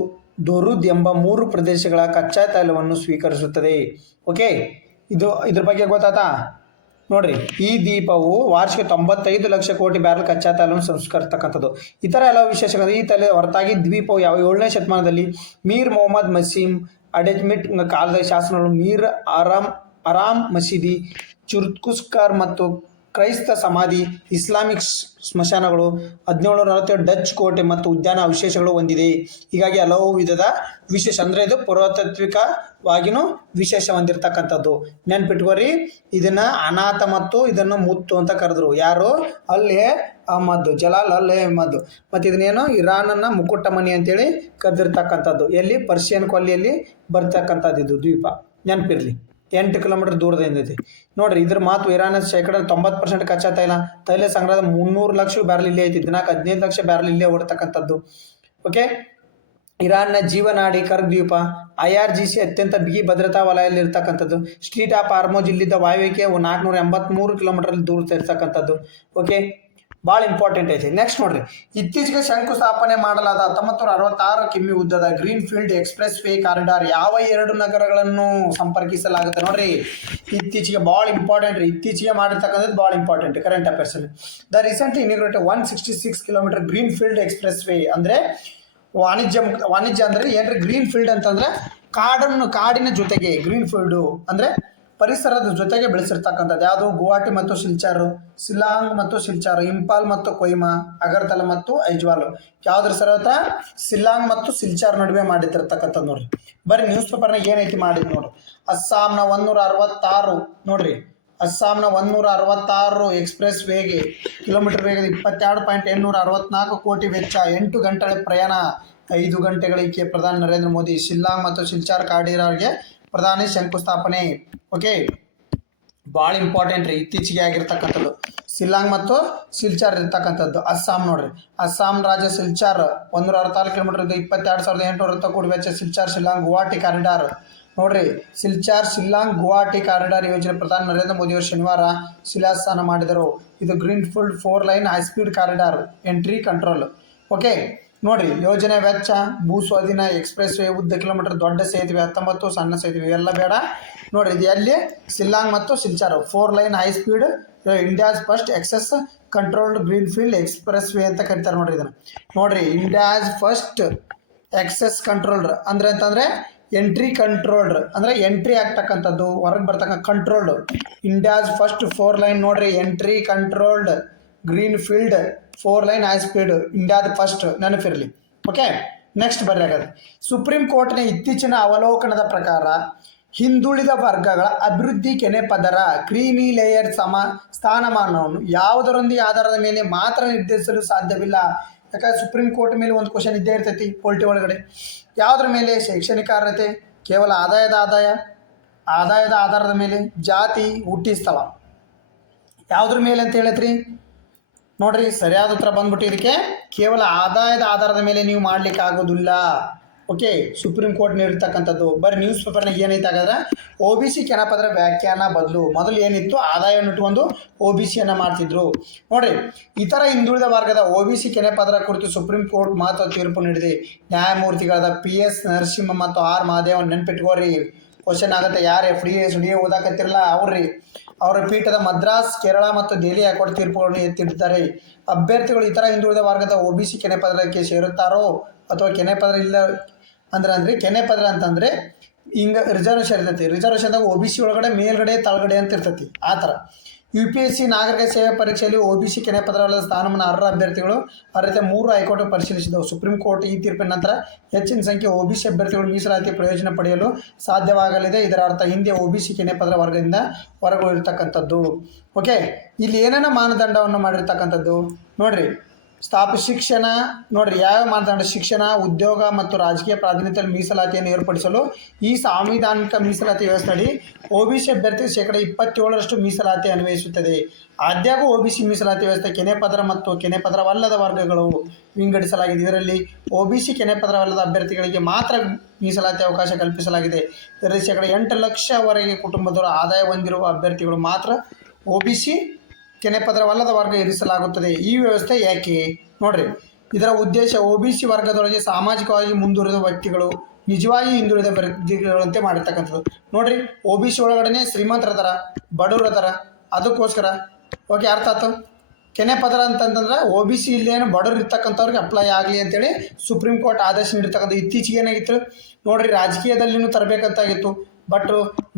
ದೊರುದ್ ಎಂಬ 3 ಪ್ರದೇಶಗಳ ಕಚ್ಚಾ ತೈಲವನ್ನು ಸ್ವೀಕರಿಸುತ್ತದೆ. ಓಕೆ, ಇದ್ರ ಬಗ್ಗೆ ಗೊತ್ತಾತಾ? ನೋಡ್ರಿ ಈ ದ್ವೀಪವು ವಾರ್ಷಿಕ 95 ಲಕ್ಷ ಕೋಟಿ ಬ್ಯಾರಲ್ ಕಚ್ಚಾ ತೈಲವನ್ನು ಸಂಸ್ಕರಿಸ್ತಕ್ಕಂಥದ್ದು. ಇತರ ಹಲವು ವಿಶೇಷಗಳು ಈ ತೈಲ ಹೊರತಾಗಿ ದ್ವೀಪವು 7ನೇ ಶತಮಾನದಲ್ಲಿ ಮೀರ್ ಮೊಹಮ್ಮದ್ ಮಸೀಮ್ ಅಡೆಜ್ಮಿಟ್ ಕಾಲದ ಶಾಸನಗಳು, ಮೀರ್ ಅರಾಮ್ ಮಸೀದಿ, ಚುರ್ಕುಸ್ಕರ್ ಮತ್ತು ಕ್ರೈಸ್ತ ಸಮಾಧಿ, ಇಸ್ಲಾಮಿಕ್ ಸ್ಮಶಾನಗಳು, 1747 ಡಚ್ ಕೋಟೆ ಮತ್ತು ಉದ್ಯಾನ ಅವಶೇಷಗಳು ಹೊಂದಿದೆ. ಹೀಗಾಗಿ ಹಲವು ವಿಧದ ವಿಶೇಷ, ಅಂದರೆ ಇದು ಪುರಾತತ್ವಿಕವಾಗಿಯೂ ವಿಶೇಷ ಹೊಂದಿರತಕ್ಕಂಥದ್ದು. ನೆನ್ಪಿಟ್ಕೋರಿ, ಇದನ್ನು ಅನಾಥ ಮತ್ತು ಇದನ್ನು ಮುತ್ತು ಅಂತ ಕರೆದ್ರು. ಯಾರು? ಜಲಾಲ್ ಅಲ್ ಅಹಮದ್. ಮತ್ತು ಇದನ್ನೇನು ಇರಾನನ್ನ ಮುಕುಟಮಣಿ ಅಂತೇಳಿ ಕರೆದಿರ್ತಕ್ಕಂಥದ್ದು. ಎಲ್ಲಿ? ಪರ್ಷಿಯನ್ ಕೊಲ್ಲಿಯಲ್ಲಿ ಬರ್ತಕ್ಕಂಥದ್ದು ಇದು ದ್ವೀಪ. ನೆನಪಿರಲಿ 8 ಕಿಲೋಮೀಟರ್ ದೂರದಿಂದ ಐತಿ. ನೋಡ್ರಿ ಇದ್ರ ಮಾತು ಇರಾನ್ ಶೇಕಡ 90% ಕಚ್ಚಾ ತೈಲ ಸಂಗ್ರಹದ 300 ಲಕ್ಷ ಬ್ಯಾರಲ್ ಇಲ್ಲೇ ಐತಿ. ದಿನಾಂಕ 15 ಲಕ್ಷ ಬ್ಯಾರಲ್ ಇಲ್ಲೇ ಓಡ್ತಕ್ಕಂಥದ್ದು. ಓಕೆ, ಇರಾನ್ನ ಜೀವನಾಡಿ ಕರ್ಗ್ ದ್ವೀಪ IRGC ಅತ್ಯಂತ ಬಿಗಿ ಭದ್ರತಾ ವಲಯದಲ್ಲಿ ಇರ್ತಕ್ಕಂಥದ್ದು. ಸ್ಟ್ರೀಟ್ ಆಫ್ ಹಾರ್ಮುಜ್ ಇಲ್ಲಿದ್ದ ವಾಯುವ್ಯಕ್ಕೆ 483 ಕಿಲೋಮೀಟರ್ ದೂರ ಇರ್ತಕ್ಕಂಥದ್ದು. ಓಕೆ, ಭಾಳ ಇಂಪಾರ್ಟೆಂಟ್ ಐತಿ. ನೆಕ್ಸ್ಟ್ ನೋಡ್ರಿ, ಇತ್ತೀಚೆಗೆ ಶಂಕುಸ್ಥಾಪನೆ ಮಾಡಲಾದ 1966 ಕಿಮಿ ಉದ್ದದ green field express way corridor ಯಾವ 2 ನಗರಗಳನ್ನು ಸಂಪರ್ಕಿಸಲಾಗುತ್ತೆ? ನೋಡ್ರಿ, ಇತ್ತೀಚೆಗೆ ಭಾಳ ಇಂಪಾರ್ಟೆಂಟ್ ರೀ. ಇತ್ತೀಚೆಗೆ ಮಾಡಿರ್ತಕ್ಕಂಥದ್ದು ಭಾಳ ಇಂಪಾರ್ಟೆಂಟ್ ಕರೆಂಟ್ ಅಫೇರ್ಸ್ ಅಲ್ಲಿ. The recently inaugurated 166 kilometre green field express way ಅಂದರೆ ವಾಣಿಜ್ಯ ಅಂದ್ರೆ ಏನ್ರಿ? ಗ್ರೀನ್ ಫೀಲ್ಡ್ ಅಂತಂದ್ರೆ ಕಾಡಿನ ಜೊತೆಗೆ ಗ್ರೀನ್ ಫೀಲ್ಡು ಅಂದ್ರೆ ಪರಿಸರದ ಜೊತೆಗೆ ಬೆಳೆಸಿರ್ತಕ್ಕಂಥದ್ದು. ಯಾವುದು? ಗುವಾಹಟಿ ಮತ್ತು ಸಿಲ್ಚಾರು, ಶಿಲ್ಲಾಂಗ್ ಮತ್ತು ಸಿಲ್ಚಾರು, ಇಂಪಾಲ್ ಮತ್ತು ಕೊಯ್ಮಾ, ಅಗರ್ತಲ ಮತ್ತು ಐಜ್ವಾಲ್. ಯಾವ್ದ್ರ ಸರ್ವತ್ರ? ಶಿಲ್ಲಾಂಗ್ ಮತ್ತು ಸಿಲ್ಚಾರ್ ನಡುವೆ ಮಾಡಿತಿರ್ತಕ್ಕಂಥದ್ದು. ನೋಡ್ರಿ, ಬರೀ ನ್ಯೂಸ್ ಪೇಪರ್ನಾಗ ಏನೈತಿ ಮಾಡಿದ್ ನೋಡ್ರಿ. ಅಸ್ಸಾಂನ 166 ನೋಡ್ರಿ, ಅಸ್ಸಾಂನ 166 ಎಕ್ಸ್ಪ್ರೆಸ್ ವೇಗೆ ಕಿಲೋಮೀಟರ್ ವೇಗದ 22.864 ಕೋಟಿ ವೆಚ್ಚ, 8 ಗಂಟೆಗಳ ಪ್ರಯಾಣ, 5 ಗಂಟೆಗಳಿಗೆ ಪ್ರಧಾನಿ ನರೇಂದ್ರ ಮೋದಿ. ಶಿಲ್ಲಾಂಗ್ ಮತ್ತು ಸಿಲ್ಚಾರ್ ಕಾರಿಡಾರ್ಗೆ ಪ್ರಧಾನಿ ಶಂಕುಸ್ಥಾಪನೆ. ಓಕೆ, ಭಾಳ ಇಂಪಾರ್ಟೆಂಟ್ ರೀ, ಇತ್ತೀಚೆಗೆ ಆಗಿರ್ತಕ್ಕಂಥದ್ದು. ಶಿಲ್ಲಾಂಗ್ ಮತ್ತು ಸಿಲ್ಚಾರ್ ಇರ್ತಕ್ಕಂಥದ್ದು. ಅಸ್ಸಾಂ ನೋಡ್ರಿ, ಅಸ್ಸಾಂ ರಾಜ್ಯ ಸಿಲ್ಚಾರ್ 164 ಕಿಲೋಮೀಟರ್ 22,810 ಕೋಟಿ ವೆಚ್ಚ. ಸಿಲ್ಚಾರ್ ಶಿಲ್ಲಾಂಗ್ ಗುವಾಹಟಿ ಕಾರಿಡಾರ್ ನೋಡ್ರಿ, ಸಿಲ್ಚಾರ್ ಶಿಲ್ಲಾಂಗ್ ಗುವಾಹಟಿ ಕಾರಿಡಾರ್ ಯೋಜನೆ ಪ್ರಧಾನಿ ನರೇಂದ್ರ ಮೋದಿ ಅವರು ಶನಿವಾರ ಶಿಲಾನ್ಯಾಸ ಮಾಡಿದರು. ಇದು green field 4 line high speed corridor entry control. Okay, ನೋಡ್ರಿ, ಯೋಜನೆ ವೆಚ್ಚ, ಭೂ ಸ್ವಾಧೀನ, ಎಕ್ಸ್ಪ್ರೆಸ್ ವೇ, ಉದ್ದ ಕಿಲೋಮೀಟರ್, ದೊಡ್ಡ ಸೇತುವೆ 19, ಸಣ್ಣ ಸೇತುವೆ ಇವೆಲ್ಲ ಬೇಡ. ನೋಡ್ರಿ, ಇದು ಎಲ್ಲಿ? ಶಿಲ್ಲಾಂಗ್ ಮತ್ತು Silchar 4 line high speed India's first access controlled green field express way ಅಂತ ಕರೀತಾರೆ. ನೋಡ್ರಿ ಇದನ್ನು. ನೋಡ್ರಿ, ಇಂಡಿಯಾಸ್ ಫಸ್ಟ್ ಎಕ್ಸೆಸ್ ಕಂಟ್ರೋಲ್ಡ್ ಅಂದ್ರೆ ಅಂತಂದ್ರೆ ಎಂಟ್ರಿ ಕಂಟ್ರೋಲ್ಡ್ ಅಂದ್ರೆ ಎಂಟ್ರಿ ಆಗ್ತಕ್ಕಂಥದ್ದು, ಹೊರಗೆ ಬರ್ತಕ್ಕಂಥ ಕಂಟ್ರೋಲ್ಡ್. ಇಂಡಿಯಾಸ್ ಫಸ್ಟ್ 4 ಲೈನ್ ನೋಡ್ರಿ, entry controlled green field 4 line high speed ಇಂಡಿಯಾದ ಫಸ್ಟ್, ನೆನಪಿರಲಿ. ಓಕೆ, ನೆಕ್ಸ್ಟ್ ಬರ್ರಿ. ಹಾಗಾದ್ರೆ ಸುಪ್ರೀಂ ಕೋರ್ಟ್ನ ಇತ್ತೀಚಿನ ಅವಲೋಕನದ ಪ್ರಕಾರ ಹಿಂದುಳಿದ ವರ್ಗಗಳ ಅಭಿವೃದ್ಧಿ ಕೆನೆಪದರ ಕ್ರೀಮಿ ಲೇಯರ್ ಸ್ಥಾನಮಾನವನ್ನು ಯಾವುದರೊಂದಿಗೆ ಆಧಾರದ ಮೇಲೆ ಮಾತ್ರ ನಿರ್ಧರಿಸಲು ಸಾಧ್ಯವಿಲ್ಲ. ಯಾಕಂದ್ರೆ ಸುಪ್ರೀಂ ಕೋರ್ಟ್ ಮೇಲೆ ಒಂದು ಕ್ವಶನ್ ಇದ್ದೇ ಇರ್ತೈತಿ ಪೊಲಿಟಿ ಒಳಗಡೆ. ಯಾವುದ್ರ ಮೇಲೆ? ಶೈಕ್ಷಣಿಕ ಅರ್ಹತೆ, ಕೇವಲ ಆದಾಯದ ಆಧಾರದ ಮೇಲೆ, ಜಾತಿ, ಹುಟ್ಟಿ ಸ್ಥಳ, ಯಾವುದ್ರ ಮೇಲೆ ಅಂತ ಹೇಳತ್ರಿ? ನೋಡ್ರಿ, ಸರಿಯಾದ ಉತ್ತರ ಬಂದ್ಬಿಟ್ಟು ಇದಕ್ಕೆ ಕೇವಲ ಆದಾಯದ ಆಧಾರದ ಮೇಲೆ ನೀವು ಮಾಡ್ಲಿಕ್ಕೆ ಆಗೋದಿಲ್ಲ. ಓಕೆ, ಸುಪ್ರೀಂ ಕೋರ್ಟ್ ನೀಡಿರ್ತಕ್ಕಂಥದ್ದು. ಬರೀ ನ್ಯೂಸ್ ಪೇಪರ್ನಾಗ ಏನೈತೆ ಹಾಗಾದ್ರೆ OBC ಕೆನಪದರ ವ್ಯಾಖ್ಯಾನ ಬದಲು. ಮೊದಲು ಏನಿತ್ತು? ಆದಾಯವನ್ನು ಇಟ್ಟುಕೊಂಡು OBCಯನ್ನು ಮಾಡ್ತಿದ್ರು. ನೋಡ್ರಿ, ಇತರ ಹಿಂದುಳಿದ ವರ್ಗದ OBC ಕೆನೆಪದರ ಕುರಿತು ಸುಪ್ರೀಂ ಕೋರ್ಟ್ ಮಹತ್ವದ ತೀರ್ಪು ನೀಡಿದೆ. ನ್ಯಾಯಮೂರ್ತಿಗಳಾದ PS ನರಸಿಂಹ ಮತ್ತು R ಮಹಾದೇವನ್ ನೆನ್ಪಿಟ್ಕೋರಿ. ಕ್ವಶನ್ ಆಗುತ್ತೆ, ಯಾರು FDA SDA ಓದಾಕತ್ತಿರಲ್ಲ ಅವ್ರಿ. ಅವರ ಪೀಠದ ಮದ್ರಾಸ್, ಕೇರಳ ಮತ್ತು ದೆಹಲಿ ಹೈಕೋರ್ಟ್ ತೀರ್ಪುಗಳನ್ನು ಎತ್ತಿಡ್ತಾರೆ. ಅಭ್ಯರ್ಥಿಗಳು ಇತರ ಹಿಂದುಳಿದ ವರ್ಗದ OBC ಕೆನೆಪದರಕ್ಕೆ ಸೇರುತ್ತಾರೋ ಅಥವಾ ಕೆನೆಪದರ ಇಲ್ಲ ಅಂದ್ರೆ ಕೆನೆಪದರ ಅಂತಂದರೆ ಹಿಂಗೆ ರಿಸರ್ವೇಷನ್ ಇರ್ತೈತಿ. ರಿಸರ್ವೇಷನ್ದಾಗ OBC ಒಳಗಡೆ ಮೇಲ್ಗಡೆ ತಳಗಡೆ ಅಂತ ಇರ್ತೈತಿ. ಆ ಥರ UPSC ನಾಗರಿಕ ಸೇವೆ ಪರೀಕ್ಷೆಯಲ್ಲಿ OBC ಕೆನೆಪದರವಲ್ಲದ ಸ್ಥಾನಮಾನ ಅರ್ಹ ಅಭ್ಯರ್ಥಿಗಳು ಅರ್ಹತೆ 3 ಹೈಕೋರ್ಟ್ ಪರಿಶೀಲಿಸಿದವು. ಸುಪ್ರೀಂ ಕೋರ್ಟ್ ಈ ತೀರ್ಪಿನ ನಂತರ ಹೆಚ್ಚಿನ ಸಂಖ್ಯೆ OBC ಅಭ್ಯರ್ಥಿಗಳು ಮೀಸಲಾತಿ ಪ್ರಯೋಜನ ಪಡೆಯಲು ಸಾಧ್ಯವಾಗಲಿದೆ. ಇದರ ಅರ್ಥ ಹಿಂದೆ OBC ಕೆನೆಪದರ ವರ್ಗದಿಂದ ಹೊರಗುಳಿರ್ತಕ್ಕಂಥದ್ದು. ಓಕೆ, ಇಲ್ಲಿ ಏನೇನೋ ಮಾನದಂಡವನ್ನು ಮಾಡಿರ್ತಕ್ಕಂಥದ್ದು ನೋಡ್ರಿ. ಶಿಕ್ಷಣ ನೋಡ್ರಿ, ಯಾವ ಮಾನದಂಡ? ಶಿಕ್ಷಣ, ಉದ್ಯೋಗ ಮತ್ತು ರಾಜಕೀಯ ಪ್ರಾತಿನಿಧ್ಯದಲ್ಲಿ ಮೀಸಲಾತಿಯನ್ನು ಏರ್ಪಡಿಸಲು ಈ ಸಾಂವಿಧಾನಿಕ ಮೀಸಲಾತಿ ವ್ಯವಸ್ಥೆಯಡಿ OBC ಅಭ್ಯರ್ಥಿ ಶೇಕಡ 27% ಮೀಸಲಾತಿ ಅನ್ವಯಿಸುತ್ತದೆ. ಆದ್ಯಾಗೂ OBC ಮೀಸಲಾತಿ ವ್ಯವಸ್ಥೆ ಕೆನೆಪದರ ಮತ್ತು ಕೆನೆಪದರವಲ್ಲದ ವರ್ಗಗಳು ವಿಂಗಡಿಸಲಾಗಿದೆ. ಇದರಲ್ಲಿ OBC ಕೆನೆಪದರವಲ್ಲದ ಅಭ್ಯರ್ಥಿಗಳಿಗೆ ಮಾತ್ರ ಮೀಸಲಾತಿ ಅವಕಾಶ ಕಲ್ಪಿಸಲಾಗಿದೆ. ಇದರಲ್ಲಿ ಶೇಕಡ 8 ಲಕ್ಷವರೆಗೆ ಕುಟುಂಬದವರು ಆದಾಯ ಹೊಂದಿರುವ ಅಭ್ಯರ್ಥಿಗಳು ಮಾತ್ರ OBC ಕೆನೆಪದರವಲ್ಲದ ವರ್ಗ ಇರಿಸಲಾಗುತ್ತದೆ. ಈ ವ್ಯವಸ್ಥೆ ಯಾಕೆ? ನೋಡ್ರಿ, ಇದರ ಉದ್ದೇಶ OBC ವರ್ಗದೊಳಗೆ ಸಾಮಾಜಿಕವಾಗಿ ಮುಂದುವರಿದ ವ್ಯಕ್ತಿಗಳು ನಿಜವಾಗಿ ಹಿಂದುಳಿದ ವ್ಯಕ್ತಿಗಳಂತೆ ಮಾಡಿರ್ತಕ್ಕಂಥದ್ದು. ನೋಡ್ರಿ, OBC ಒಳಗಡೆ ಶ್ರೀಮಂತರ ಥರ, ಬಡವರ ಥರ, ಅದಕ್ಕೋಸ್ಕರ. ಓಕೆ, ಅರ್ಥ ಆಯ್ತು? ಕೆನೆಪದರ ಅಂತಂದ್ರೆ OBC ಇಲ್ಲೇನು ಬಡವರು ಇರ್ತಕ್ಕಂಥವ್ರಿಗೆ ಅಪ್ಲೈ ಆಗಲಿ ಅಂತೇಳಿ ಸುಪ್ರೀಂ ಕೋರ್ಟ್ ಆದೇಶ ನೀಡಿರ್ತಕ್ಕಂಥ. ಇತ್ತೀಚೆಗೆ ಏನಾಗಿತ್ತು ನೋಡ್ರಿ, ರಾಜಕೀಯದಲ್ಲಿನೂ ತರಬೇಕಂತಾಗಿತ್ತು. ಬಟ್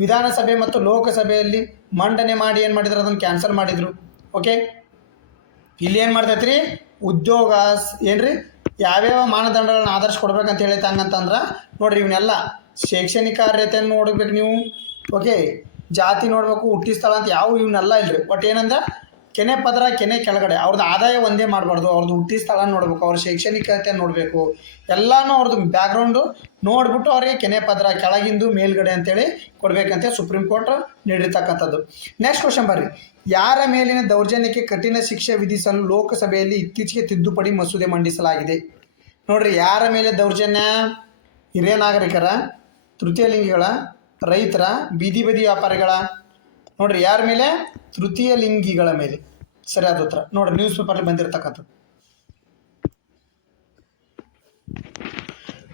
ವಿಧಾನಸಭೆ ಮತ್ತು ಲೋಕಸಭೆಯಲ್ಲಿ ಮಂಡನೆ ಮಾಡಿ ಏನು ಮಾಡಿದ್ರು? ಅದನ್ನು ಕ್ಯಾನ್ಸಲ್ ಮಾಡಿದರು. ಓಕೆ, ಇಲ್ಲಿ ಏನು ಮಾಡ್ತೈತ್ರಿ? ಉದ್ಯೋಗ ಏನ್ರಿ ಯಾವ್ಯಾವ ಮಾನದಂಡಗಳನ್ನ ಆಧರಿಸಿ ಕೊಡ್ಬೇಕಂತ ಹೇಳೈತೆ. ಹಂಗಂತಂದ್ರೆ ನೋಡ್ರಿ, ಇವನ್ನೆಲ್ಲ ಶೈಕ್ಷಣಿಕ ಅರ್ಹತೆಯನ್ನು ನೋಡ್ಬೇಕು ನೀವು. ಓಕೆ, ಜಾತಿ ನೋಡಬೇಕು, ಹುಟ್ಟಿ ಸ್ಥಳ ಅಂತ ಯಾವ ಇವನ್ನೆಲ್ಲ ಇಲ್ರಿ. ಬಟ್ ಏನಂದ್ರೆ ಕೆನೆ ಪದರ ಕೆನೆ ಕೆಳಗಡೆ ಅವ್ರದ್ದು ಆದಾಯ ಒಂದೇ ಮಾಡಬಾರ್ದು, ಅವ್ರದ್ದು ಹುಟ್ಟಿ ಸ್ಥಳ ನೋಡಬೇಕು, ಅವ್ರ ಶೈಕ್ಷಣಿಕತೆ ನೋಡಬೇಕು, ಎಲ್ಲನೂ ಅವ್ರದ್ದು ಬ್ಯಾಕ್ಗ್ರೌಂಡು ನೋಡ್ಬಿಟ್ಟು ಅವರಿಗೆ ಕೆನೆ ಪದರ ಕೆಳಗಿಂದು ಮೇಲ್ಗಡೆ ಅಂತೇಳಿ ಕೊಡಬೇಕಂತೆ ಸುಪ್ರೀಂ ಕೋರ್ಟ್ ನೀಡಿರ್ತಕ್ಕಂಥದ್ದು. ನೆಕ್ಸ್ಟ್ ಕ್ವಶನ್ ಬರ್ರಿ, ಯಾರ ಮೇಲಿನ ದೌರ್ಜನ್ಯಕ್ಕೆ ಕಠಿಣ ಶಿಕ್ಷೆ ವಿಧಿಸಲು ಲೋಕಸಭೆಯಲ್ಲಿ ಇತ್ತೀಚೆಗೆ ತಿದ್ದುಪಡಿ ಮಸೂದೆ ಮಂಡಿಸಲಾಗಿದೆ? ನೋಡ್ರಿ, ಯಾರ ಮೇಲೆ ದೌರ್ಜನ್ಯ? ಹಿರಿಯ ನಾಗರಿಕರ, ತೃತೀಯ ಲಿಂಗಿಗಳ, ರೈತರ, ಬೀದಿ ಬದಿ ವ್ಯಾಪಾರಿಗಳ? ನೋಡ್ರಿ, ಯಾರ ಮೇಲೆ? ತೃತೀಯ ಲಿಂಗಿಗಳ ಮೇಲೆ ಸರಿಯಾದ ಉತ್ತರ. ನೋಡ್ರಿ, ನ್ಯೂಸ್ ಪೇಪರ್ಲಿ ಬಂದಿರತಕ್ಕಂಥದ್ದು.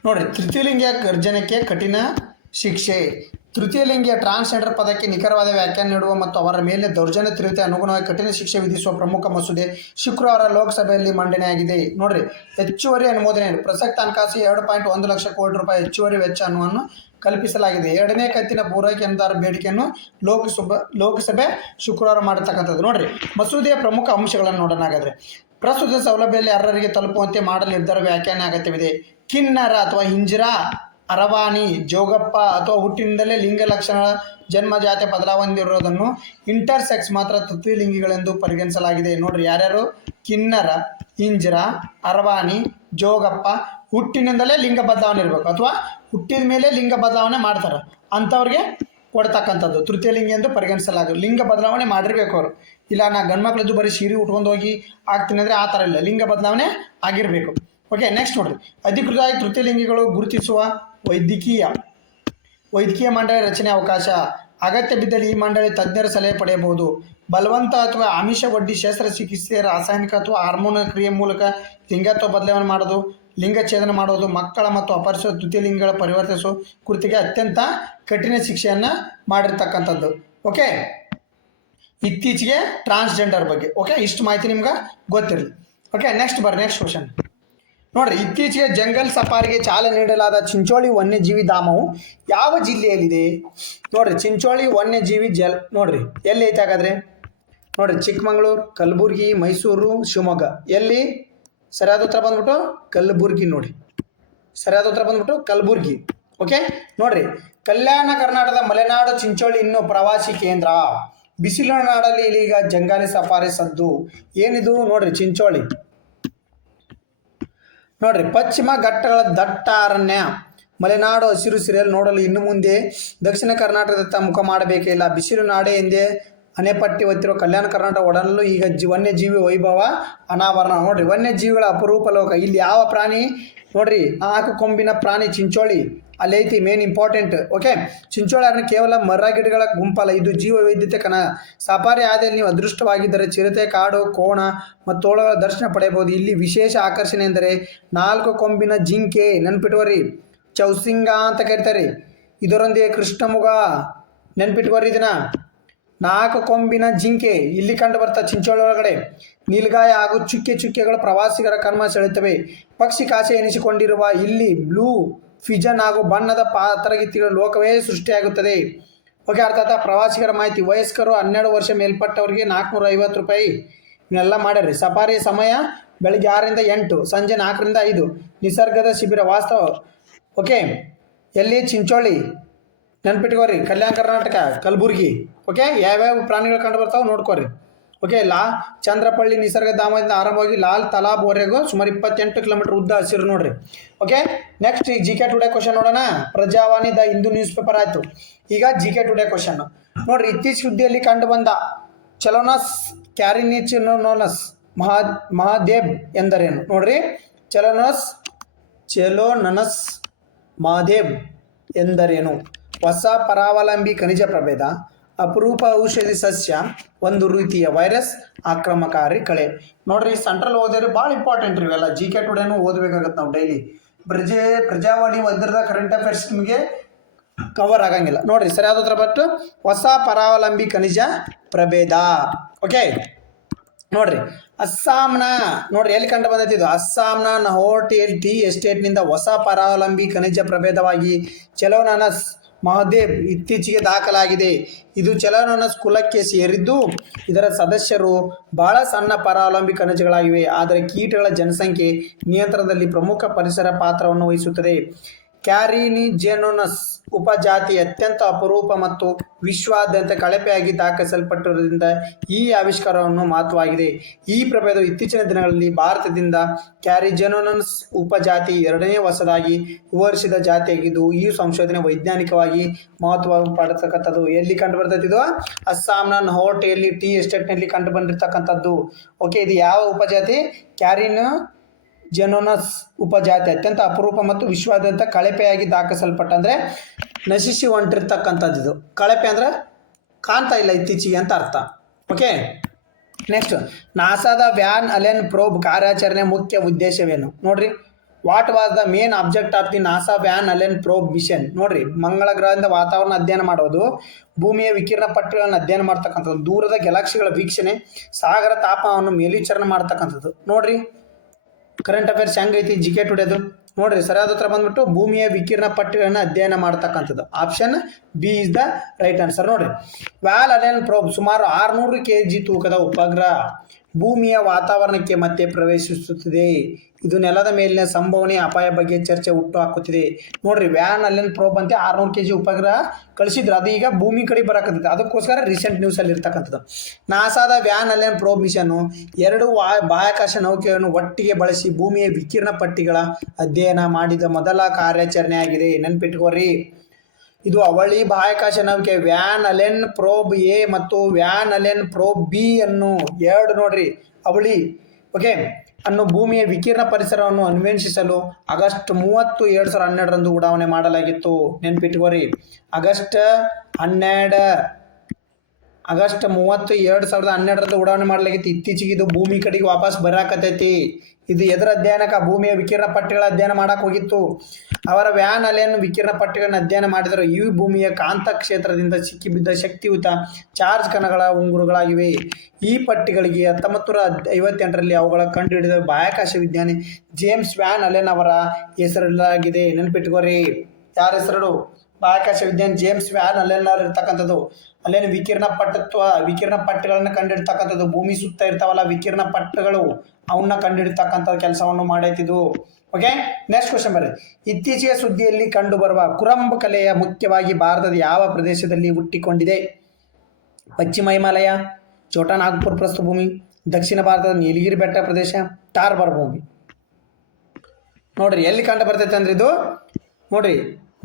ನೋಡ್ರಿ, ತೃತೀಯ ಲಿಂಗಿಯ ಗರ್ಜನಕ್ಕೆ ಕಠಿಣ ಶಿಕ್ಷೆ. ತೃತೀಯ ಲಿಂಗಿಯ ಟ್ರಾನ್ಸ್ಜೆಂಡರ್ ಪದಕ್ಕೆ ನಿಖರವಾದ ವ್ಯಾಖ್ಯಾನ ನೀಡುವ ಮತ್ತು ಅವರ ಮೇಲೆ ದೌರ್ಜನ್ಯ ತೀವ್ರತೆ ಅನುಗುಣವಾಗಿ ಕಠಿಣ ಶಿಕ್ಷೆ ವಿಧಿಸುವ ಪ್ರಮುಖ ಮಸೂದೆ ಶುಕ್ರವಾರ ಲೋಕಸಭೆಯಲ್ಲಿ ಮಂಡನೆಯಾಗಿದೆ. ನೋಡ್ರಿ, ಹೆಚ್ಚುವರಿ ಅನುಮೋದನೆ. ಪ್ರಸಕ್ತ ಹಣಕಾಸು 2.1 ಲಕ್ಷ ಕೋಟಿ ರೂಪಾಯಿ ಹೆಚ್ಚುವರಿ ವೆಚ್ಚವನ್ನು ಕಲ್ಪಿಸಲಾಗಿದೆ. ಎರಡನೇ ಕಂತಿನ ಪೂರೈಕೆ ಅನುದಾನ ಬೇಡಿಕೆಯನ್ನು ಲೋಕಸಭೆ ಶುಕ್ರವಾರ ಮಾಡಿರ್ತಕ್ಕಂಥದ್ದು. ನೋಡ್ರಿ, ಮಸೂದೆಯ ಪ್ರಮುಖ ಅಂಶಗಳನ್ನು ನೋಡೋಣ. ಹಾಗಾದರೆ ಪ್ರಸ್ತುತ ಸೌಲಭ್ಯದಲ್ಲಿ ಅರ್ಹರಿಗೆ ತಲುಪುವಂತೆ ಮಾಡಲು ನಿರ್ಧಾರ ವ್ಯಾಖ್ಯಾನ ಅಗತ್ಯವಿದೆ. ಕಿನ್ನರ ಅಥವಾ ಹಿಂಜರ, ಅರವಾನಿ, ಜೋಗಪ್ಪ ಅಥವಾ ಹುಟ್ಟಿನಿಂದಲೇ ಲಿಂಗ ಲಕ್ಷಣಗಳ ಜನ್ಮಜಾತ ಬದಲಾವಣೆಯಿರುವುದನ್ನು ಇಂಟರ್ಸೆಕ್ಸ್ ಮಾತ್ರ ತೃತೀಯ ಲಿಂಗಿಗಳೆಂದು ಪರಿಗಣಿಸಲಾಗಿದೆ. ನೋಡ್ರಿ, ಯಾರ್ಯಾರು? ಕಿನ್ನರ, ಹಿಂಜರ, ಅರವಾನಿ, ಜೋಗಪ್ಪ, ಹುಟ್ಟಿನಿಂದಲೇ ಲಿಂಗ ಬದಲಾವಣೆ ಇರಬೇಕು ಅಥವಾ ಹುಟ್ಟಿದ ಮೇಲೆ ಲಿಂಗ ಬದಲಾವಣೆ ಮಾಡ್ತಾರೆ ಅಂಥವ್ರಿಗೆ ಕೊಡ್ತಕ್ಕಂಥದ್ದು ತೃತೀಯ ಲಿಂಗಿ ಎಂದು ಪರಿಗಣಿಸಲಾಗುತ್ತೆ. ಲಿಂಗ ಬದಲಾವಣೆ ಮಾಡಿರಬೇಕು ಅವರು. ಇಲ್ಲ ನಾ ಗಂಡ್ಮಕ್ಳದ್ದು ಬರೀ ಸೀರೆ ಉಟ್ಕೊಂಡು ಹೋಗಿ ಆಗ್ತೀನಿ ಅಂದರೆ ಆ ಥರ ಇಲ್ಲ, ಲಿಂಗ ಬದಲಾವಣೆ ಆಗಿರಬೇಕು. ಓಕೆ, ನೆಕ್ಸ್ಟ್ ನೋಡ್ರಿ, ಅಧಿಕೃತವಾಗಿ ತೃತೀಯ ಲಿಂಗಿಗಳು ಗುರುತಿಸುವ ವೈದ್ಯಕೀಯ ಮಂಡಳಿ ರಚನೆ ಅವಕಾಶ. ಅಗತ್ಯ ಬಿದ್ದಲ್ಲಿ ಈ ಮಂಡಳಿ ತಜ್ಞರ ಸಲಹೆ ಪಡೆಯಬಹುದು. ಬಲವಂತ ಅಥವಾ ಆಮಿಷ ಒಡ್ಡಿ ಶಸ್ತ್ರಚಿಕಿತ್ಸೆ, ರಾಸಾಯನಿಕ ಅಥವಾ ಹಾರ್ಮೋನ್ ಕ್ರಿಯೆ ಮೂಲಕ ಲಿಂಗತ್ವ ಬದಲಾವಣೆ ಮಾಡೋದು, ಲಿಂಗಛೇದನ ಮಾಡೋದು, ಮಕ್ಕಳ ಮತ್ತು ಅಪರಿಚಿತ ತೃತೀಯ ಲಿಂಗಗಳ ಪರಿವರ್ತಿಸುವ ಕೃತಿಗೆ ಅತ್ಯಂತ ಕಠಿಣ ಶಿಕ್ಷೆಯನ್ನು ಮಾಡಿರ್ತಕ್ಕಂಥದ್ದು. ಓಕೆ, ಇತ್ತೀಚೆಗೆ ಟ್ರಾನ್ಸ್ಜೆಂಡರ್ ಬಗ್ಗೆ ಓಕೆ ಇಷ್ಟು ಮಾಹಿತಿ ನಿಮ್ಗೆ ಗೊತ್ತಿರಲಿ. ಓಕೆ, ನೆಕ್ಸ್ಟ್ ಕ್ವಶನ್ ನೋಡ್ರಿ, ಇತ್ತೀಚೆಗೆ ಜಂಗಲ್ ಸಫಾರಿಗೆ ಚಾಲನೆ ನೀಡಲಾದ ಚಿಂಚೋಳಿ ವನ್ಯಜೀವಿ ಧಾಮವು ಯಾವ ಜಿಲ್ಲೆಯಲ್ಲಿದೆ? ನೋಡ್ರಿ, ಚಿಂಚೋಳಿ ವನ್ಯಜೀವಿ ನೋಡ್ರಿ ಎಲ್ಲಿ ಐತೆ ಹಾಗಾದ್ರೆ? ನೋಡ್ರಿ, ಚಿಕ್ಕಮಗಳೂರು, ಕಲಬುರಗಿ, ಮೈಸೂರು, ಶಿವಮೊಗ್ಗ. ಎಲ್ಲಿ? ಸರಿಯಾದ ಉತ್ತರ ಬಂದ್ಬಿಟ್ಟು ಕಲಬುರಗಿ. ನೋಡಿ, ಸರಿಯಾದ ಉತ್ತರ ಬಂದ್ಬಿಟ್ಟು ಕಲಬುರಗಿ. ಓಕೆ, ನೋಡ್ರಿ, ಕಲ್ಯಾಣ ಕರ್ನಾಟಕದ ಮಲೆನಾಡು ಚಿಂಚೋಳಿ ಇನ್ನು ಪ್ರವಾಸಿ ಕೇಂದ್ರ. ಬಿಸಿಲು ನಾಡಲ್ಲಿ ಇಲ್ಲಿಗ ಜಂಗಾಲಿ ಸಫಾರಿ ಸದ್ದು. ಏನಿದು? ನೋಡ್ರಿ, ಚಿಂಚೋಳಿ. ನೋಡ್ರಿ, ಪಶ್ಚಿಮ ಘಟ್ಟಗಳ ದಟ್ಟ ಅರಣ್ಯ, ಮಲೆನಾಡು ಹಸಿರು ಸಿರಿಯಲ್ ನೋಡಲು ಇನ್ನು ಮುಂದೆ ದಕ್ಷಿಣ ಕರ್ನಾಟಕದತ್ತ ಮುಖ ಮಾಡಬೇಕಿಲ್ಲ. ಬಿಸಿಲು ನಾಡೆ ಎಂದೇ ಅನೆಪಟ್ಟಿ ಹೊತ್ತಿರುವ ಕಲ್ಯಾಣ ಕರ್ನಾಟಕ ಒಡನಲ್ಲೂ ಈಗ ವನ್ಯಜೀವಿ ವೈಭವ ಅನಾವರಣ. ನೋಡ್ರಿ, ವನ್ಯಜೀವಿಗಳ ಅಪರೂಪ ಲೋಕ. ಇಲ್ಲಿ ಯಾವ ಪ್ರಾಣಿ? ನೋಡ್ರಿ, 4 ಕೊಂಬಿನ ಪ್ರಾಣಿ ಚಿಂಚೋಳಿ ಅಲ್ಲೈತಿ, ಮೇನ್ ಇಂಪಾರ್ಟೆಂಟ್. ಓಕೆ, ಚಿಂಚೋಳಿ ಅರಣ್ಯ ಕೇವಲ ಮರ ಗಿಡಗಳ ಗುಂಪಲ್ಲ, ಇದು ಜೀವ ವೈವಿಧ್ಯತೆ ಕಣ. ಸಫಾರಿ ಆದಲ್ಲಿ ನೀವು ಅದೃಷ್ಟವಾಗಿದ್ದರೆ ಚಿರತೆ, ಕಾಡು, ಕೋಣ ಮತ್ತು ತೋಳಗಳ ದರ್ಶನ ಪಡೆಯಬಹುದು. ಇಲ್ಲಿ ವಿಶೇಷ ಆಕರ್ಷಣೆ ಎಂದರೆ 4 ಕೊಂಬಿನ ಜಿಂಕೆ. ನೆನ್ಪಿಟ್ಕೋರಿ, ಚೌಸಿಂಗ ಅಂತ ಕರೀತಾರೆ. ಇದರೊಂದಿಗೆ ಕೃಷ್ಣಮೃಗ. ನೆನ್ಪಿಟ್ಕೋರಿ ಇದನ್ನ. 4 ಕೊಂಬಿನ ಜಿಂಕೆ ಇಲ್ಲಿ ಕಂಡು ಬರ್ತಾ ಚಿಂಚೋಳಿ ಒಳಗಡೆ. ನೀಲ್ಗಾಯ ಹಾಗೂ ಚುಕ್ಕೆಗಳು ಪ್ರವಾಸಿಗರ ಕರ್ಮ ಸೆಳೆಯುತ್ತವೆ. ಪಕ್ಷಿ ಕಾಸೆ ಎನಿಸಿಕೊಂಡಿರುವ ಇಲ್ಲಿ ಬ್ಲೂ ಫಿಜನ್ ಹಾಗೂ ಬಣ್ಣದ ಪಾತರಗಿತ್ತಿಗಳ ಲೋಕವೇ ಸೃಷ್ಟಿಯಾಗುತ್ತದೆ. ಓಕೆ, ಅರ್ಥಾತ್ ಪ್ರವಾಸಿಗರ ಮಾಹಿತಿ. ವಯಸ್ಕರು 12 ವರ್ಷ ಮೇಲ್ಪಟ್ಟವರಿಗೆ 450 ರೂಪಾಯಿ ಇವನ್ನೆಲ್ಲ ಮಾಡ್ಯಾರ್ರಿ. ಸಫಾರಿ ಸಮಯ ಬೆಳಗ್ಗೆ 6 ರಿಂದ 8, ಸಂಜೆ 4 ರಿಂದ 5. ನಿಸರ್ಗದ ಶಿಬಿರ ವಾಸ್ತವ. ಓಕೆ, ಎಲ್ಲಿ? ಚಿಂಚೋಳಿ. ನೆನ್ಪಿಟ್ಕೋರಿ, ಕಲ್ಯಾಣ ಕರ್ನಾಟಕ, ಕಲಬುರಗಿ. ಓಕೆ, ಯಾವ್ಯಾವ ಪ್ರಾಣಿಗಳು ಕಂಡು ಬರ್ತಾವೆ ನೋಡ್ಕೋರಿ. ಓಕೆ, ಚಂದ್ರಪಳ್ಳಿ ನಿಸರ್ಗಧಾಮದಿಂದ ಆರಂಭವಾಗಿ ಲಾಲ್ ತಲಾಬ್ವರೆಗೂ ಸುಮಾರು 28 ಕಿಲೋಮೀಟರ್ ಉದ್ದ ಹಸಿರು ನೋಡ್ರಿ. Okay, next GK today question ನೋಡೋಣ. Prajavani the Hindu news paper ಆಯಿತು. ಈಗ GK ಟುಡೇ ಕ್ವಶನ್ ನೋಡ್ರಿ, ಇತ್ತೀಚೆಗೆ ಸುದ್ದಿಯಲ್ಲಿ ಕಂಡು ಬಂದ ಚಲೋನಸ್ ಕ್ಯಾರಿನಿಚಿನೋನಸ್ ಮಹಾದೇವ್ ಎಂದರೇನು? ನೋಡ್ರಿ, ಚೆಲೋನನಸ್ ಮಹಾದೇವ್ ಎಂದರೇನು? ಹೊಸ ಪರಾವಲಂಬಿ ಖನಿಜ ಪ್ರಭೇದ, ಅಪರೂಪ ಔಷಧಿ ಸಸ್ಯ, ಒಂದು ರೀತಿಯ ವೈರಸ್, ಆಕ್ರಮಣಕಾರಿ ಕಳೆ. ನೋಡ್ರಿ, ಸೆಂಟ್ರಲ್ ಓದಿದ್ರೆ ಭಾಳ ಇಂಪಾರ್ಟೆಂಟ್ ರೀ ಇವೆಲ್ಲ. GK ಟುಡೇನು ಓದಬೇಕಾಗತ್ತೆ ನಾವು ಡೈಲಿ. ಪ್ರಜಾವಾಣಿ ಓದಿರದ ಕರೆಂಟ್ ಅಫೇರ್ಸ್ ನಿಮಗೆ ಕವರ್ ಆಗಂಗಿಲ್ಲ. ನೋಡ್ರಿ, ಸರಿಯಾದ ಉತ್ತರ ಬಟ್ಟು ಹೊಸ ಪರಾವಲಂಬಿ ಖನಿಜ ಪ್ರಭೇದ. ಓಕೆ, ನೋಡ್ರಿ, ಅಸ್ಸಾಂನ ನೋಡ್ರಿ ಎಲ್ಲಿ ಕಂಡು ಬಂದೈತಿ ಇದು? ಅಸ್ಸಾಂನ ನಹೋಟೆಲ್ ಟೀ ಎಸ್ಟೇಟ್ನಿಂದ ಹೊಸ ಪರಾವಲಂಬಿ ಖನಿಜ ಪ್ರಭೇದವಾಗಿ ಚೆಲೋನನಸ್ ಮಹಾದೇವ್ ಇತ್ತೀಚೆಗೆ ದಾಖಲಾಗಿದೆ. ಇದು ಚೆಲೋನನಸ್ ಕುಲಕ್ಕೆ ಸೇರಿದ್ದು ಇದರ ಸದಸ್ಯರು ಬಹಳ ಸಣ್ಣ ಪರಾವಲಂಬಿ ಖನಿಜಗಳಾಗಿವೆ. ಆದರೆ ಕೀಟಗಳ ಜನಸಂಖ್ಯೆ ನಿಯಂತ್ರಣದಲ್ಲಿ ಪ್ರಮುಖ ಪರಿಸರ ಪಾತ್ರವನ್ನು ವಹಿಸುತ್ತದೆ. ಕ್ಯಾರಿನಿಜೆನೋನಸ್ ಉಪಜಾತಿ ಅತ್ಯಂತ ಅಪರೂಪ ಮತ್ತು ವಿಶ್ವಾದ್ಯಂತ ಕಳಪೆಯಾಗಿ ದಾಖಲಿಸಲ್ಪಟ್ಟಿರುವುದರಿಂದ ಈ ಆವಿಷ್ಕಾರವನ್ನು ಮಹತ್ವವಾಗಿದೆ. ಈ ಪ್ರಭೇದವು ಇತ್ತೀಚಿನ ದಿನಗಳಲ್ಲಿ ಭಾರತದಿಂದ ಕ್ಯಾರಿಜೆನೋನಸ್ ಉಪಜಾತಿ ಎರಡನೇ ಹೊಸದಾಗಿ ವಿವರಿಸಿದ ಜಾತಿಯಾಗಿದ್ದು, ಈ ಸಂಶೋಧನೆ ವೈಜ್ಞಾನಿಕವಾಗಿ ಮಹತ್ವ ಪಡತಕ್ಕಂಥದ್ದು. ಎಲ್ಲಿ ಕಂಡು ಬರ್ತೈತೆ ಇದು? ಅಸ್ಸಾಂನ ನಹೋಟೆಯಲ್ಲಿ ಟೀ ಎಸ್ಟೇಟ್ನಲ್ಲಿ ಕಂಡು ಬಂದಿರತಕ್ಕಂಥದ್ದು. ಓಕೆ, ಇದು ಯಾವ ಉಪಜಾತಿ? ಕ್ಯಾರಿನಿಜೆನೋನಸ್ ಉಪಜಾತಿ ಅತ್ಯಂತ ಅಪರೂಪ ಮತ್ತು ವಿಶ್ವಾದ್ಯಂತ ಕಳಪೆಯಾಗಿ ದಾಖಲಿಸಲ್ಪಟ್ಟ ಅಂದರೆ ನಶಿಸಿ ಹೊಂಟಿರ್ತಕ್ಕಂಥದ್ದು. ಇದು ಕಳಪೆ ಅಂದರೆ ಕಾಣ್ತಾ ಇಲ್ಲ ಇತ್ತೀಚೆಗೆ ಅಂತ ಅರ್ಥ. ಓಕೆ, ನೆಕ್ಸ್ಟ್, ನಾಸಾದ ವ್ಯಾನ್ ಅಲೆನ್ ಪ್ರೋಬ್ ಕಾರ್ಯಾಚರಣೆ ಮುಖ್ಯ ಉದ್ದೇಶವೇನು? ನೋಡ್ರಿ, what was the main object of the NASA Van Allen probe mission? ನೋಡ್ರಿ, ಮಂಗಳ ಗ್ರಹದಿಂದ ವಾತಾವರಣ ಅಧ್ಯಯನ ಮಾಡೋದು, ಭೂಮಿಯ ವಿಕಿರಣ ಪಟ್ಟಿಗಳನ್ನು ಅಧ್ಯಯನ ಮಾಡ್ತಕ್ಕಂಥದ್ದು, ದೂರದ ಗ್ಯಾಲಕ್ಸಿಗಳ ವೀಕ್ಷಣೆ, ಸಾಗರ ತಾಪಮಾನವನ್ನು ಮೇಲ್ವಿಚಾರಣೆ ಮಾಡ್ತಕ್ಕಂಥದ್ದು. ನೋಡ್ರಿ ಕರೆಂಟ್ ಅಫೇರ್ಸ್ ಹೆಂಗೈತಿ ಜಿಕೆ ಟುಡೇದು? ನೋಡ್ರಿ, ಸರಿಯಾದ ಉತ್ತರ ಬಂದ್ಬಿಟ್ಟು ಭೂಮಿಯ ವಿಕಿರಣ ಪಟ್ಟಿಗಳನ್ನು ಅಧ್ಯಯನ ಮಾಡ್ತಕ್ಕಂಥದ್ದು. Option B is the right answer. ನೋಡ್ರಿ, ವ್ಯಾಲ್ ಅಲೆನ್ ಪ್ರೋಬ್ ಸುಮಾರು 600 kg ತೂಕದ ಉಪಗ್ರಹ ಭೂಮಿಯ ವಾತಾವರಣಕ್ಕೆ ಮತ್ತೆ ಪ್ರವೇಶಿಸುತ್ತಿದೆ. ಇದು ನೆಲದ ಮೇಲಿನ ಸಂಭವನೀಯ ಅಪಾಯ ಬಗ್ಗೆ ಚರ್ಚೆ ಹುಟ್ಟು ಹಾಕುತ್ತಿದೆ. ನೋಡ್ರಿ, ವ್ಯಾನ್ ಅಲೆನ್ ಪ್ರೋಬ್ ಅಂತ 600 kg ಉಪಗ್ರಹ ಕಳಿಸಿದ್ರು, ಅದು ಈಗ ಭೂಮಿ ಕಡೆ ಬರಾಕತ್ತೈತೆ. ಅದಕ್ಕೋಸ್ಕರ ರೀಸೆಂಟ್ ನ್ಯೂಸಲ್ಲಿ ಇರ್ತಕ್ಕಂಥದ್ದು. ನಾಸಾದ ವ್ಯಾನ್ ಅಲೆನ್ ಪ್ರೋಬ್ ಮಿಷನ್ನು 2 ಬಾಹ್ಯಾಕಾಶ ನೌಕೆಯನ್ನು ಒಟ್ಟಿಗೆ ಬಳಸಿ ಭೂಮಿಯ ವಿಕಿರಣ ಪಟ್ಟಿಗಳ ಅಧ್ಯಯನ ಮಾಡಿದ ಮೊದಲ ಕಾರ್ಯಾಚರಣೆಯಾಗಿದೆ. ನೆನ್ಪಿಟ್ಕೋರಿ, ಇದು ಅವಳಿ ಬಾಹ್ಯಾಕಾಶ ನೌಕೆ ವ್ಯಾನ್ ಅಲೆನ್ ಪ್ರೋಬ್ ಎ ಮತ್ತು ವ್ಯಾನ್ ಅಲೆನ್ ಪ್ರೋಬ್ ಬಿ ಅನ್ನು 2 ನೋಡ್ರಿ ಅವಳಿ ಓಕೆ ಅನ್ನು ಭೂಮಿಯ ವಿಕಿರಣ ಪರಿಸರವನ್ನು ಅನ್ವೇಷಿಸಲು ಆಗಸ್ಟ್ 30, 2012 ಉಡಾವಣೆ ಮಾಡಲಾಗಿತ್ತು. ನೆನ್ಪಿಟ್ಕೋರಿ, ಆಗಸ್ಟ್ 30, 2012 ಉಡಾವಣೆ ಮಾಡಲಾಗಿತ್ತು. ಇತ್ತೀಚೆಗೆ ಇದು ಭೂಮಿ ಕಡೆಗೆ ವಾಪಸ್ ಬರಾಕತೈತಿ. ಇದು ಎದರ ಅಧ್ಯಯನಕ್ಕೆ? ಭೂಮಿಯ ವಿಕಿರಣ ಪಟ್ಟಿಗಳ ಅಧ್ಯಯನ ಮಾಡಕ್ಕೆ ಹೋಗಿತ್ತು. ಅವರ ವ್ಯಾನ್ ಅಲೆನ್ ವಿಕಿರಣ ಪಟ್ಟಿಗಳನ್ನು ಅಧ್ಯಯನ ಮಾಡಿದರು. ಇವು ಭೂಮಿಯ ಕಾಂತ ಕ್ಷೇತ್ರದಿಂದ ಸಿಕ್ಕಿಬಿದ್ದ ಶಕ್ತಿಯುತ ಚಾರ್ಜ್ ಕಣಗಳ ಉಂಗುರಗಳಾಗಿವೆ. ಈ ಪಟ್ಟಿಗಳಿಗೆ 1958ರಲ್ಲಿ ಅವುಗಳ ಕಂಡುಹಿಡಿದ ಬಾಹ್ಯಾಕಾಶ ವಿಜ್ಞಾನಿ ಜೇಮ್ಸ್ ವ್ಯಾನ್ ಅಲೆನ್ ಅವರ ಹೆಸರಿಡಲಾಗಿದೆ. ನೆನ್ಪಿಟ್ಕೋರಿ, ಯಾರ ಹೆಸರು? ಬಾಹ್ಯಾಕಾಶ ವಿಜ್ಞಾನಿ ಜೇಮ್ಸ್ ವ್ಯಾನ್ ಅಲೆನ್ ಅವರು ಇರ್ತಕ್ಕಂಥದ್ದು. ಅಲ್ಲೇನು ವಿಕಿರಣ ಪಟ್ಟಿಗಳನ್ನು ಕಂಡಿಡ್ತಕ್ಕಂಥದ್ದು, ಭೂಮಿ ಸುತ್ತ ಇರ್ತಾವಲ್ಲ ವಿಕಿರಣ ಪಟ್ಟಗಳು, ಅವನ್ನ ಕಂಡಿಡ್ತಕ್ಕಂಥ ಕೆಲಸವನ್ನು ಮಾಡೈತಿದ್ದು. ಓಕೆ, ನೆಕ್ಸ್ಟ್ ಕ್ವಶನ್ ಬರ್ರಿ. ಇತ್ತೀಚೆಗೆ ಸುದ್ದಿಯಲ್ಲಿ ಕಂಡುಬರುವ ಕುರಂಬ್ ಕಲೆಯ ಮುಖ್ಯವಾಗಿ ಭಾರತದ ಯಾವ ಪ್ರದೇಶದಲ್ಲಿ ಹುಟ್ಟಿಕೊಂಡಿದೆ? ಪಶ್ಚಿಮ ಹಿಮಾಲಯ, ಛೋಟಾ ನಾಗ್ಪುರ್ ಪ್ರಸ್ಥಭೂಮಿ, ದಕ್ಷಿಣ ಭಾರತದ ನೀಲಗಿರಿ ಬೆಟ್ಟ ಪ್ರದೇಶ, ಥಾರ್ ಮರುಭೂಮಿ. ನೋಡ್ರಿ, ಎಲ್ಲಿ ಕಂಡು ಬರ್ತೈತೆ ಅಂದ್ರೆ ಇದು ನೋಡ್ರಿ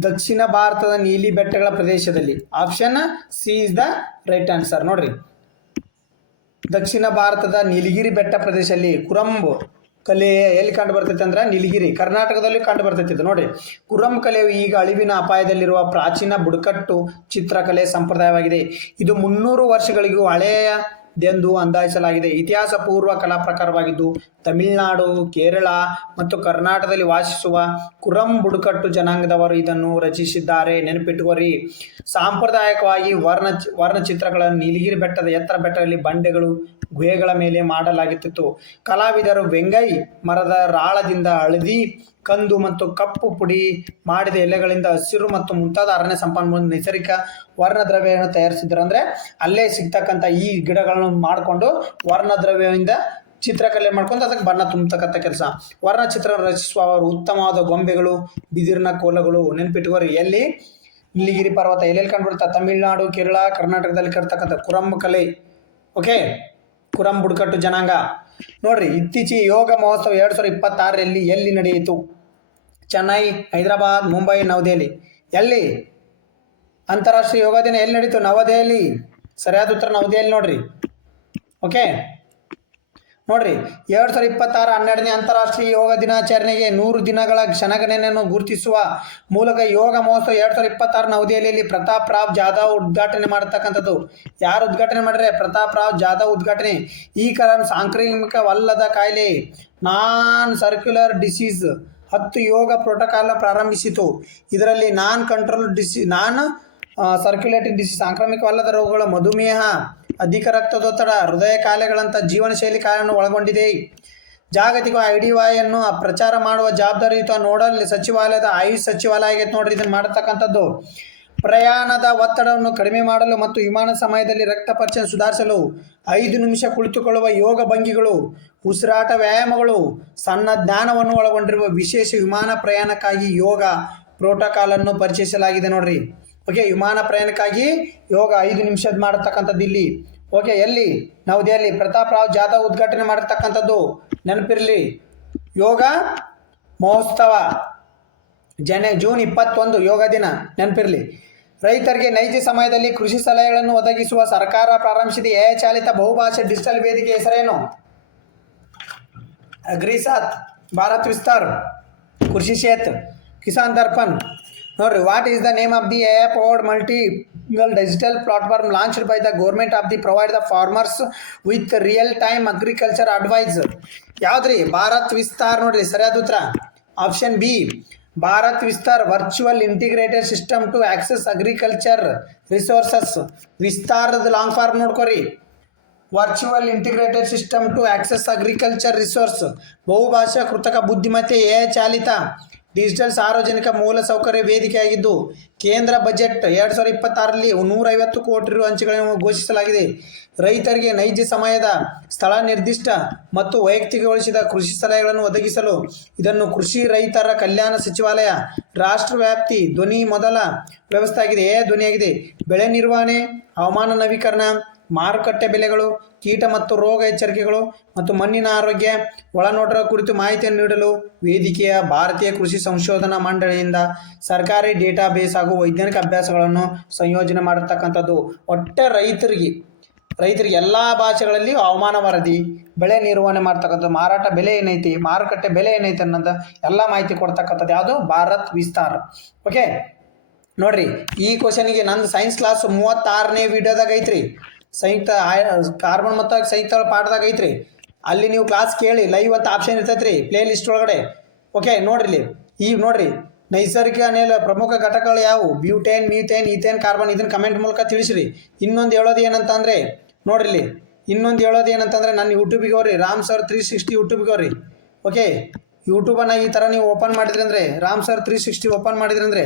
ದಕ್ಷಿಣ ಭಾರತದ ನೀಲಿ ಬೆಟ್ಟಗಳ ಪ್ರದೇಶದಲ್ಲಿ. Option C is the right answer. ನೋಡ್ರಿ, ದಕ್ಷಿಣ ಭಾರತದ ನೀಲಗಿರಿ ಬೆಟ್ಟ ಪ್ರದೇಶದಲ್ಲಿ ಕುರಂಬ್ ಕಲೆ ಎಲ್ಲಿ ಕಂಡು ಬರ್ತೈತೆ ಅಂದ್ರೆ ನೀಲಗಿರಿ, ಕರ್ನಾಟಕದಲ್ಲಿ ಕಂಡು ಬರ್ತೈತೆ. ಇದು ನೋಡ್ರಿ, ಕುರಂಬ್ ಕಲೆಯು ಈಗ ಅಳಿವಿನ ಅಪಾಯದಲ್ಲಿರುವ ಪ್ರಾಚೀನ ಬುಡಕಟ್ಟು ಚಿತ್ರಕಲೆ ಸಂಪ್ರದಾಯವಾಗಿದೆ. ಇದು 300 ವರ್ಷಗಳಿಗೂ ಹಳೆಯದೆಂದು ಅಂದಾಜಿಸಲಾಗಿದೆ. ಇತಿಹಾಸ ಪೂರ್ವ ಕಲಾ ಪ್ರಕಾರವಾಗಿದ್ದು ತಮಿಳುನಾಡು, ಕೇರಳ ಮತ್ತು ಕರ್ನಾಟಕದಲ್ಲಿ ವಾಸಿಸುವ ಕುರಂಬ್ ಬುಡಕಟ್ಟು ಜನಾಂಗದವರು ಇದನ್ನು ರಚಿಸಿದ್ದಾರೆ. ನೆನಪಿಟ್ಟುಕೋರಿ, ಸಾಂಪ್ರದಾಯಿಕವಾಗಿ ವರ್ಣಚಿತ್ರಗಳನ್ನು ನೀಲಗಿರಿ ಬೆಟ್ಟದ ಎತ್ತರ ಬೆಟ್ಟದಲ್ಲಿ ಬಂಡೆಗಳು, ಗುಹೆಗಳ ಮೇಲೆ ಮಾಡಲಾಗುತ್ತಿತ್ತು. ಕಲಾವಿದರು ವೆಂಗೈ ಮರದ ರಾಳದಿಂದ ಹಳದಿ, ಕಂದು ಮತ್ತು ಕಪ್ಪು ಪುಡಿ ಮಾಡಿದ ಎಲೆಗಳಿಂದ ಹಸಿರು ಮತ್ತು ಮುಂತಾದ ಅರಣ್ಯ ಸಂಪನ್ಮೂಲ ನೈಸರ್ಗಿಕ ವರ್ಣದ್ರವ್ಯವನ್ನು ತಯಾರಿಸಿದ್ರು. ಅಂದರೆ ಅಲ್ಲೇ ಸಿಗ್ತಕ್ಕಂಥ ಈ ಗಿಡಗಳನ್ನು ಮಾಡಿಕೊಂಡು ವರ್ಣದ್ರವ್ಯದಿಂದ ಚಿತ್ರಕಲೆ ಮಾಡ್ಕೊಂಡು ಅದಕ್ಕೆ ಬಣ್ಣ ತುಂಬತಕ್ಕಂಥ ಕೆಲಸ. ವರ್ಣಚಿತ್ರ ರಚಿಸುವ ಅವರು ಉತ್ತಮವಾದ ಗೊಂಬೆಗಳು, ಬಿದಿರಿನ ಕೋಲಗಳು. ನೆನ್ಪಿಟ್ಕೋರಿ, ಎಲ್ಲಿ? ನೀಲಗಿರಿ ಪರ್ವತ. ಎಲ್ಲೆಲ್ಲಿ ಕಂಡುಬಿಡ್ತಾ? ತಮಿಳುನಾಡು, ಕೇರಳ, ಕರ್ನಾಟಕದಲ್ಲಿ ಕರ್ತಕ್ಕಂಥ ಕುರಂಬ್ ಕಲೆ. ಓಕೆ, ಕುರಂಬ್ ಬುಡಕಟ್ಟು ಜನಾಂಗ. ನೋಡ್ರಿ, ಇತ್ತೀಚೆಗೆ ಯೋಗ ಮಹೋತ್ಸವ 2026ರಲ್ಲಿ ಎಲ್ಲಿ ನಡೆಯಿತು? ಚೆನ್ನೈ, ಹೈದರಾಬಾದ್, ಮುಂಬೈ, ನವದೆಹಲಿ. ಎಲ್ಲಿ? ಅಂತಾರಾಷ್ಟ್ರೀಯ ಯೋಗ ದಿನ ಎಲ್ಲಿ ನಡೀತು? ನವದೆಹಲಿ. ಸರಿಯಾದ ಉತ್ತರ ನವದೆಹಲಿ. ನೋಡ್ರಿ, ಓಕೆ ನೋಡ್ರಿ, 2026 12ನೇ ಅಂತಾರಾಷ್ಟ್ರೀಯ ಯೋಗ ದಿನಾಚರಣೆಗೆ 100 ದಿನಗಳ ಕ್ಷಣಗಣನೆಯನ್ನು ಗುರುತಿಸುವ ಮೂಲಕ ಯೋಗ ಮಹೋತ್ಸವ 2026 ನವದೆಹಲಿಯಲ್ಲಿ ಪ್ರತಾಪ್ ರಾವ್ ಜಾಧವ್ ಉದ್ಘಾಟನೆ ಮಾಡತಕ್ಕಂಥದ್ದು. ಯಾರು ಉದ್ಘಾಟನೆ ಮಾಡಿದ್ರೆ? ಪ್ರತಾಪ್ ರಾವ್ ಜಾಧವ್ ಉದ್ಘಾಟನೆ. ಈ ಸಾಂಕ್ರಾಮಿಕವಲ್ಲದ ಕಾಯಿಲೆ ನಾನ್ ಸರ್ಕ್ಯುಲರ್ ಡಿಸೀಸ್ 10 ಯೋಗ ಪ್ರೋಟೋಕಾಲ್ನ ಪ್ರಾರಂಭಿಸಿತು. ಇದರಲ್ಲಿ ನಾನ್ ಸರ್ಕ್ಯುಲೇಟಿಂಗ್ ಡಿಸೀಸ್ ಸಾಂಕ್ರಾಮಿಕವಲ್ಲದ ರೋಗಗಳು, ಮಧುಮೇಹ, ಅಧಿಕ ರಕ್ತದೊತ್ತಡ, ಹೃದಯ ಕಾಯಿಲೆಗಳಂಥ ಜೀವನ ಶೈಲಿ ಕಾಯಿಲೆಯನ್ನು ಒಳಗೊಂಡಿದೆ. ಜಾಗತಿಕ ಐಡಿವೈಯನ್ನು ಪ್ರಚಾರ ಮಾಡುವ ಜವಾಬ್ದಾರಿಯುತ ನೋಡಲ್ ಸಚಿವಾಲಯದ ಆಯುಷ್ ಸಚಿವಾಲಯ ಆಗೈತೆ. ನೋಡ್ರಿ, ಇದನ್ನು ಮಾಡತಕ್ಕಂಥದ್ದು ಪ್ರಯಾಣದ ಒತ್ತಡವನ್ನು ಕಡಿಮೆ ಮಾಡಲು ಮತ್ತು ವಿಮಾನ ಸಮಯದಲ್ಲಿ ರಕ್ತ ಪರಿಚಯ ಸುಧಾರಿಸಲು 5 ನಿಮಿಷ ಕುಳಿತುಕೊಳ್ಳುವ ಯೋಗ ಭಂಗಿಗಳು, ಉಸಿರಾಟ ವ್ಯಾಯಾಮಗಳು, ಸಣ್ಣ ಜ್ಞಾನವನ್ನು ಒಳಗೊಂಡಿರುವ ವಿಶೇಷ ವಿಮಾನ ಪ್ರಯಾಣಕ್ಕಾಗಿ ಯೋಗ ಪ್ರೋಟೋಕಾಲನ್ನು ಪರಿಚಯಿಸಲಾಗಿದೆ ನೋಡ್ರಿ. ಓಕೆ, ವಿಮಾನ ಪ್ರಯಾಣಕ್ಕಾಗಿ ಯೋಗ 5 ನಿಮಿಷದ ಮಾಡತಕ್ಕಂಥದ್ದು ಇಲ್ಲಿ. ಓಕೆ, ಎಲ್ಲಿ? ನವದೆಹಲಿ ಪ್ರತಾಪ್ ರಾವ್ ಜಾಧವ್ ಉದ್ಘಾಟನೆ ಮಾಡಿರ್ತಕ್ಕಂಥದ್ದು ನೆನಪಿರಲಿ. ಯೋಗ ಮಹೋತ್ಸವ ಜೂನ್ 21 ಯೋಗ ದಿನ ನೆನಪಿರಲಿ. ರೈತರಿಗೆ ನೈಜ ಸಮಯದಲ್ಲಿ ಕೃಷಿ ಸಲಹೆಗಳನ್ನು ಒದಗಿಸುವ ಸರ್ಕಾರ ಪ್ರಾರಂಭಿಸಿದ AI ಚಾಲಿತ ಬಹುಭಾಷೆ ಡಿಜಿಟಲ್ ವೇದಿಕೆ ಹೆಸರೇನು? ಅಗ್ರಿಸಾತ್, ಭಾರತ್ ವಿಸ್ತಾರ್, ಕೃಷಿ ಕ್ಷೇತ್ರ, ಕಿಸಾನ್ ದರ್ಪಣ್. ನೋಡ್ರಿ, what is the name of the AI powered multi-lingual digital platform launched by the government of the provide the farmers with real time agriculture advice? ಯಾವ್ದ್ರಿ? ಭಾರತ್ ವಿಸ್ತಾರ್ ನೋಡ್ರಿ ಸರಿಯಾದ ಉತ್ತರ. Option B Bharat Vistaar virtual integrated system to access agriculture resources. ವಿಸ್ತಾರದ long form ನೋಡ್ಕೊರಿ. Virtual integrated system to access agriculture resource. ಬಹುಭಾಷಾ ಕೃತಕ ಬುದ್ಧಿಮತ್ತೆ AI ಚಾಲಿತ ಡಿಜಿಟಲ್ ಸಾರ್ವಜನಿಕ ಮೂಲಸೌಕರ್ಯ ವೇದಿಕೆಯಾಗಿದ್ದು ಕೇಂದ್ರ ಬಜೆಟ್ 2026ರಲ್ಲಿ 150 ಕೋಟಿ ರು ಹಂಚಿಕೆಗಳನ್ನು ಘೋಷಿಸಲಾಗಿದೆ. ರೈತರಿಗೆ ನೈಜ ಸಮಯದ, ಸ್ಥಳ ನಿರ್ದಿಷ್ಟ ಮತ್ತು ವೈಯಕ್ತಿಕಗೊಳಿಸಿದ ಕೃಷಿ ಸಲಹೆಗಳನ್ನು ಒದಗಿಸಲು ಇದನ್ನು ಕೃಷಿ ರೈತರ ಕಲ್ಯಾಣ ಸಚಿವಾಲಯ ರಾಷ್ಟ್ರವ್ಯಾಪಿ ಧ್ವನಿ ಮೊದಲ ವ್ಯವಸ್ಥೆ ಆಗಿದೆ. ಧ್ವನಿಯಾಗಿದೆ. ಬೆಳೆ ನಿರ್ವಹಣೆ, ಹವಾಮಾನ ನವೀಕರಣ, ಮಾರುಕಟ್ಟೆ ಬೆಲೆಗಳು, ಕೀಟ ಮತ್ತು ರೋಗ ಎಚ್ಚರಿಕೆಗಳು ಮತ್ತು ಮಣ್ಣಿನ ಆರೋಗ್ಯ ಒಳನೋಟದ ಕುರಿತು ಮಾಹಿತಿಯನ್ನು ನೀಡಲು ವೇದಿಕೆಯ ಭಾರತೀಯ ಕೃಷಿ ಸಂಶೋಧನಾ ಮಂಡಳಿಯಿಂದ ಸರ್ಕಾರಿ ಡೇಟಾಬೇಸ್ ಹಾಗೂ ವೈಜ್ಞಾನಿಕ ಅಭ್ಯಾಸಗಳನ್ನು ಸಂಯೋಜನೆ ಮಾಡಿರ್ತಕ್ಕಂಥದ್ದು. ಒಟ್ಟೆ ರೈತರಿಗೆ ಎಲ್ಲ ಭಾಷೆಗಳಲ್ಲಿ ಹವಾಮಾನ ವರದಿ, ಬೆಳೆ ನಿರ್ವಹಣೆ ಮಾಡ್ತಕ್ಕಂಥದ್ದು, ಮಾರಾಟ ಬೆಲೆ ಏನೈತಿ, ಮಾರುಕಟ್ಟೆ ಬೆಲೆ ಏನೈತಿ ಅನ್ನೋದು ಎಲ್ಲ ಮಾಹಿತಿ ಕೊಡ್ತಕ್ಕಂಥದ್ದು ಯಾವುದು? ಭಾರತ್ ವಿಸ್ತಾರ್. ಓಕೆ ನೋಡ್ರಿ, ಈ ಕ್ವಶನಿಗೆ ನಂದು ಸೈನ್ಸ್ ಕ್ಲಾಸ್ 36ನೇ ವಿಡಿಯೋದಾಗ ಐತ್ರಿ. ಸಂಯುಕ್ತ ಕಾರ್ಬನ್ ಮತ್ತು ಸಂಯುಕ್ತ ಪಾಠದಾಗ ಐತ್ರಿ. ಅಲ್ಲಿ ನೀವು ಕ್ಲಾಸ್ ಕೇಳಿ, ಲೈವ್ ಅಂತ ಆಪ್ಷನ್ ಇರ್ತೈತ್ರಿ ಪ್ಲೇ ಲಿಸ್ಟ್ ಒಳಗಡೆ. ಓಕೆ ನೋಡ್ರಿ, ಈಗ ನೋಡ್ರಿ, ನೈಸರ್ಗಿಕ ಅನಿಲ ಪ್ರಮುಖ ಘಟಕಗಳು ಯಾವುವು? Butane, methane, ethane, carbon. ಇದನ್ನು ಕಮೆಂಟ್ ಮೂಲಕ ತಿಳಿಸ್ರಿ. ಇನ್ನೊಂದು ಹೇಳೋದು ಏನಂತಂದರೆ ನೋಡ್ರಿ, ನನ್ನ ಯೂಟ್ಯೂಬಿಗೆ ಹೋಗ್ರಿ, ರಾಮ್ ಸರ್ 360 ಯೂಟ್ಯೂಬ್ಗೆ ಹೋಗ್ರಿ. ಓಕೆ, ಯೂಟ್ಯೂಬನ್ನು ಈ ಥರ ನೀವು ಓಪನ್ ಮಾಡಿದ್ರಿ ಅಂದರೆ, ರಾಮ್ ಸರ್ 360 ಓಪನ್ ಮಾಡಿದ್ರಿ ಅಂದರೆ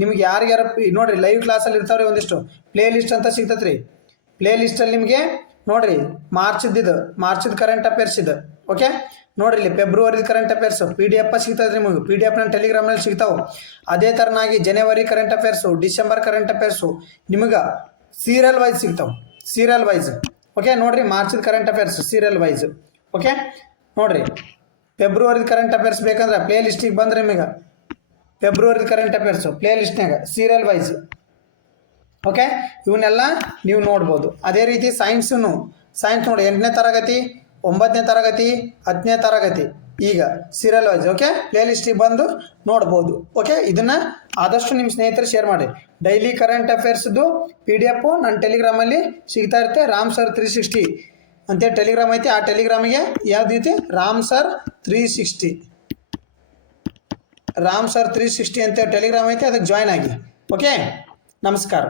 ನಿಮ್ಗೆ ಯಾರಿಗಾರು ನೋಡ್ರಿ ಲೈವ್ ಕ್ಲಾಸಲ್ಲಿ ಇರ್ತಾವ್ರಿ, ಒಂದಿಷ್ಟು ಪ್ಲೇ ಲಿಸ್ಟ್ ಅಂತ ಸಿಗ್ತೈತೆ ರೀ. ಪ್ಲೇ ಲಿಸ್ಟಲ್ಲಿ ನಿಮಗೆ ನೋಡ್ರಿ ಮಾರ್ಚ್ದು ಕರೆಂಟ್ ಅಫೇರ್ಸ್ ಇದು. ಓಕೆ ನೋಡ್ರಿ, ಇಲ್ಲಿ ಫೆಬ್ರವರಿ ಕರೆಂಟ್ ಅಫೇರ್ಸ್ PDF ಸಿಗ್ತದೆ ನಿಮಗೆ. PDF ನನ್ನ ಟೆಲಿಗ್ರಾಮ್ನಲ್ಲಿ ಸಿಗ್ತಾವೆ. ಅದೇ ಥರನಾಗಿ ಜನವರಿ current affairs, December current affairs ನಿಮಗೆ ಸೀರಿಯಲ್ ವೈಸ್ ಸಿಗ್ತಾವೆ. Serial wise. ಓಕೆ ನೋಡ್ರಿ, ಮಾರ್ಚ್ದು current affairs serial wise. Okay ನೋಡ್ರಿ, ಫೆಬ್ರವರಿ ಕರೆಂಟ್ ಅಫೇರ್ಸ್ ಬೇಕಂದ್ರೆ ಪ್ಲೇ ಲಿಸ್ಟಿಗೆ ಬಂದ್ರೆ ನಿಮಗೆ ಫೆಬ್ರವರಿ ಕರೆಂಟ್ ಅಫೇರ್ಸು ಪ್ಲೇ ಲಿಸ್ಟ್ನಾಗ ಸೀರಿಯಲ್ ವೈಸ್. ಓಕೆ, ಇವನ್ನೆಲ್ಲ ನೀವು ನೋಡ್ಬೋದು. ಅದೇ ರೀತಿ ಸೈನ್ಸ್ ನೋಡಿ, 8ನೇ ತರಗತಿ, 9ನೇ ತರಗತಿ, 10ನೇ ತರಗತಿ ಈಗ ಸೀರಿಯಲ್ ವೈಸ್. ಓಕೆ, ಪ್ಲೇ ಲಿಸ್ಟಿಗೆ ಬಂದು ನೋಡ್ಬೋದು. ಓಕೆ, ಇದನ್ನು ಆದಷ್ಟು ನಿಮ್ಮ ಸ್ನೇಹಿತರು ಶೇರ್ ಮಾಡಿ. ಡೈಲಿ ಕರೆಂಟ್ ಅಫೇರ್ಸ್ದು PDF ನನ್ನ ಟೆಲಿಗ್ರಾಮಲ್ಲಿ ಸಿಗ್ತಾ ಇರುತ್ತೆ. ರಾಮ್ ಸರ್ 360 ಅಂತೇಳಿ ಟೆಲಿಗ್ರಾಮ್ ಐತಿ. ಆ ಟೆಲಿಗ್ರಾಮಿಗೆ ಯಾವ್ದು ಐತಿ? ರಾಮ್ ಸರ್ 360 ಅಂತೇಳಿ ಟೆಲಿಗ್ರಾಮ್ ಐತಿ. ಅದಕ್ಕೆ ಜಾಯ್ನ್ ಆಗಿ. ಓಕೆ, ನಮಸ್ಕಾರ.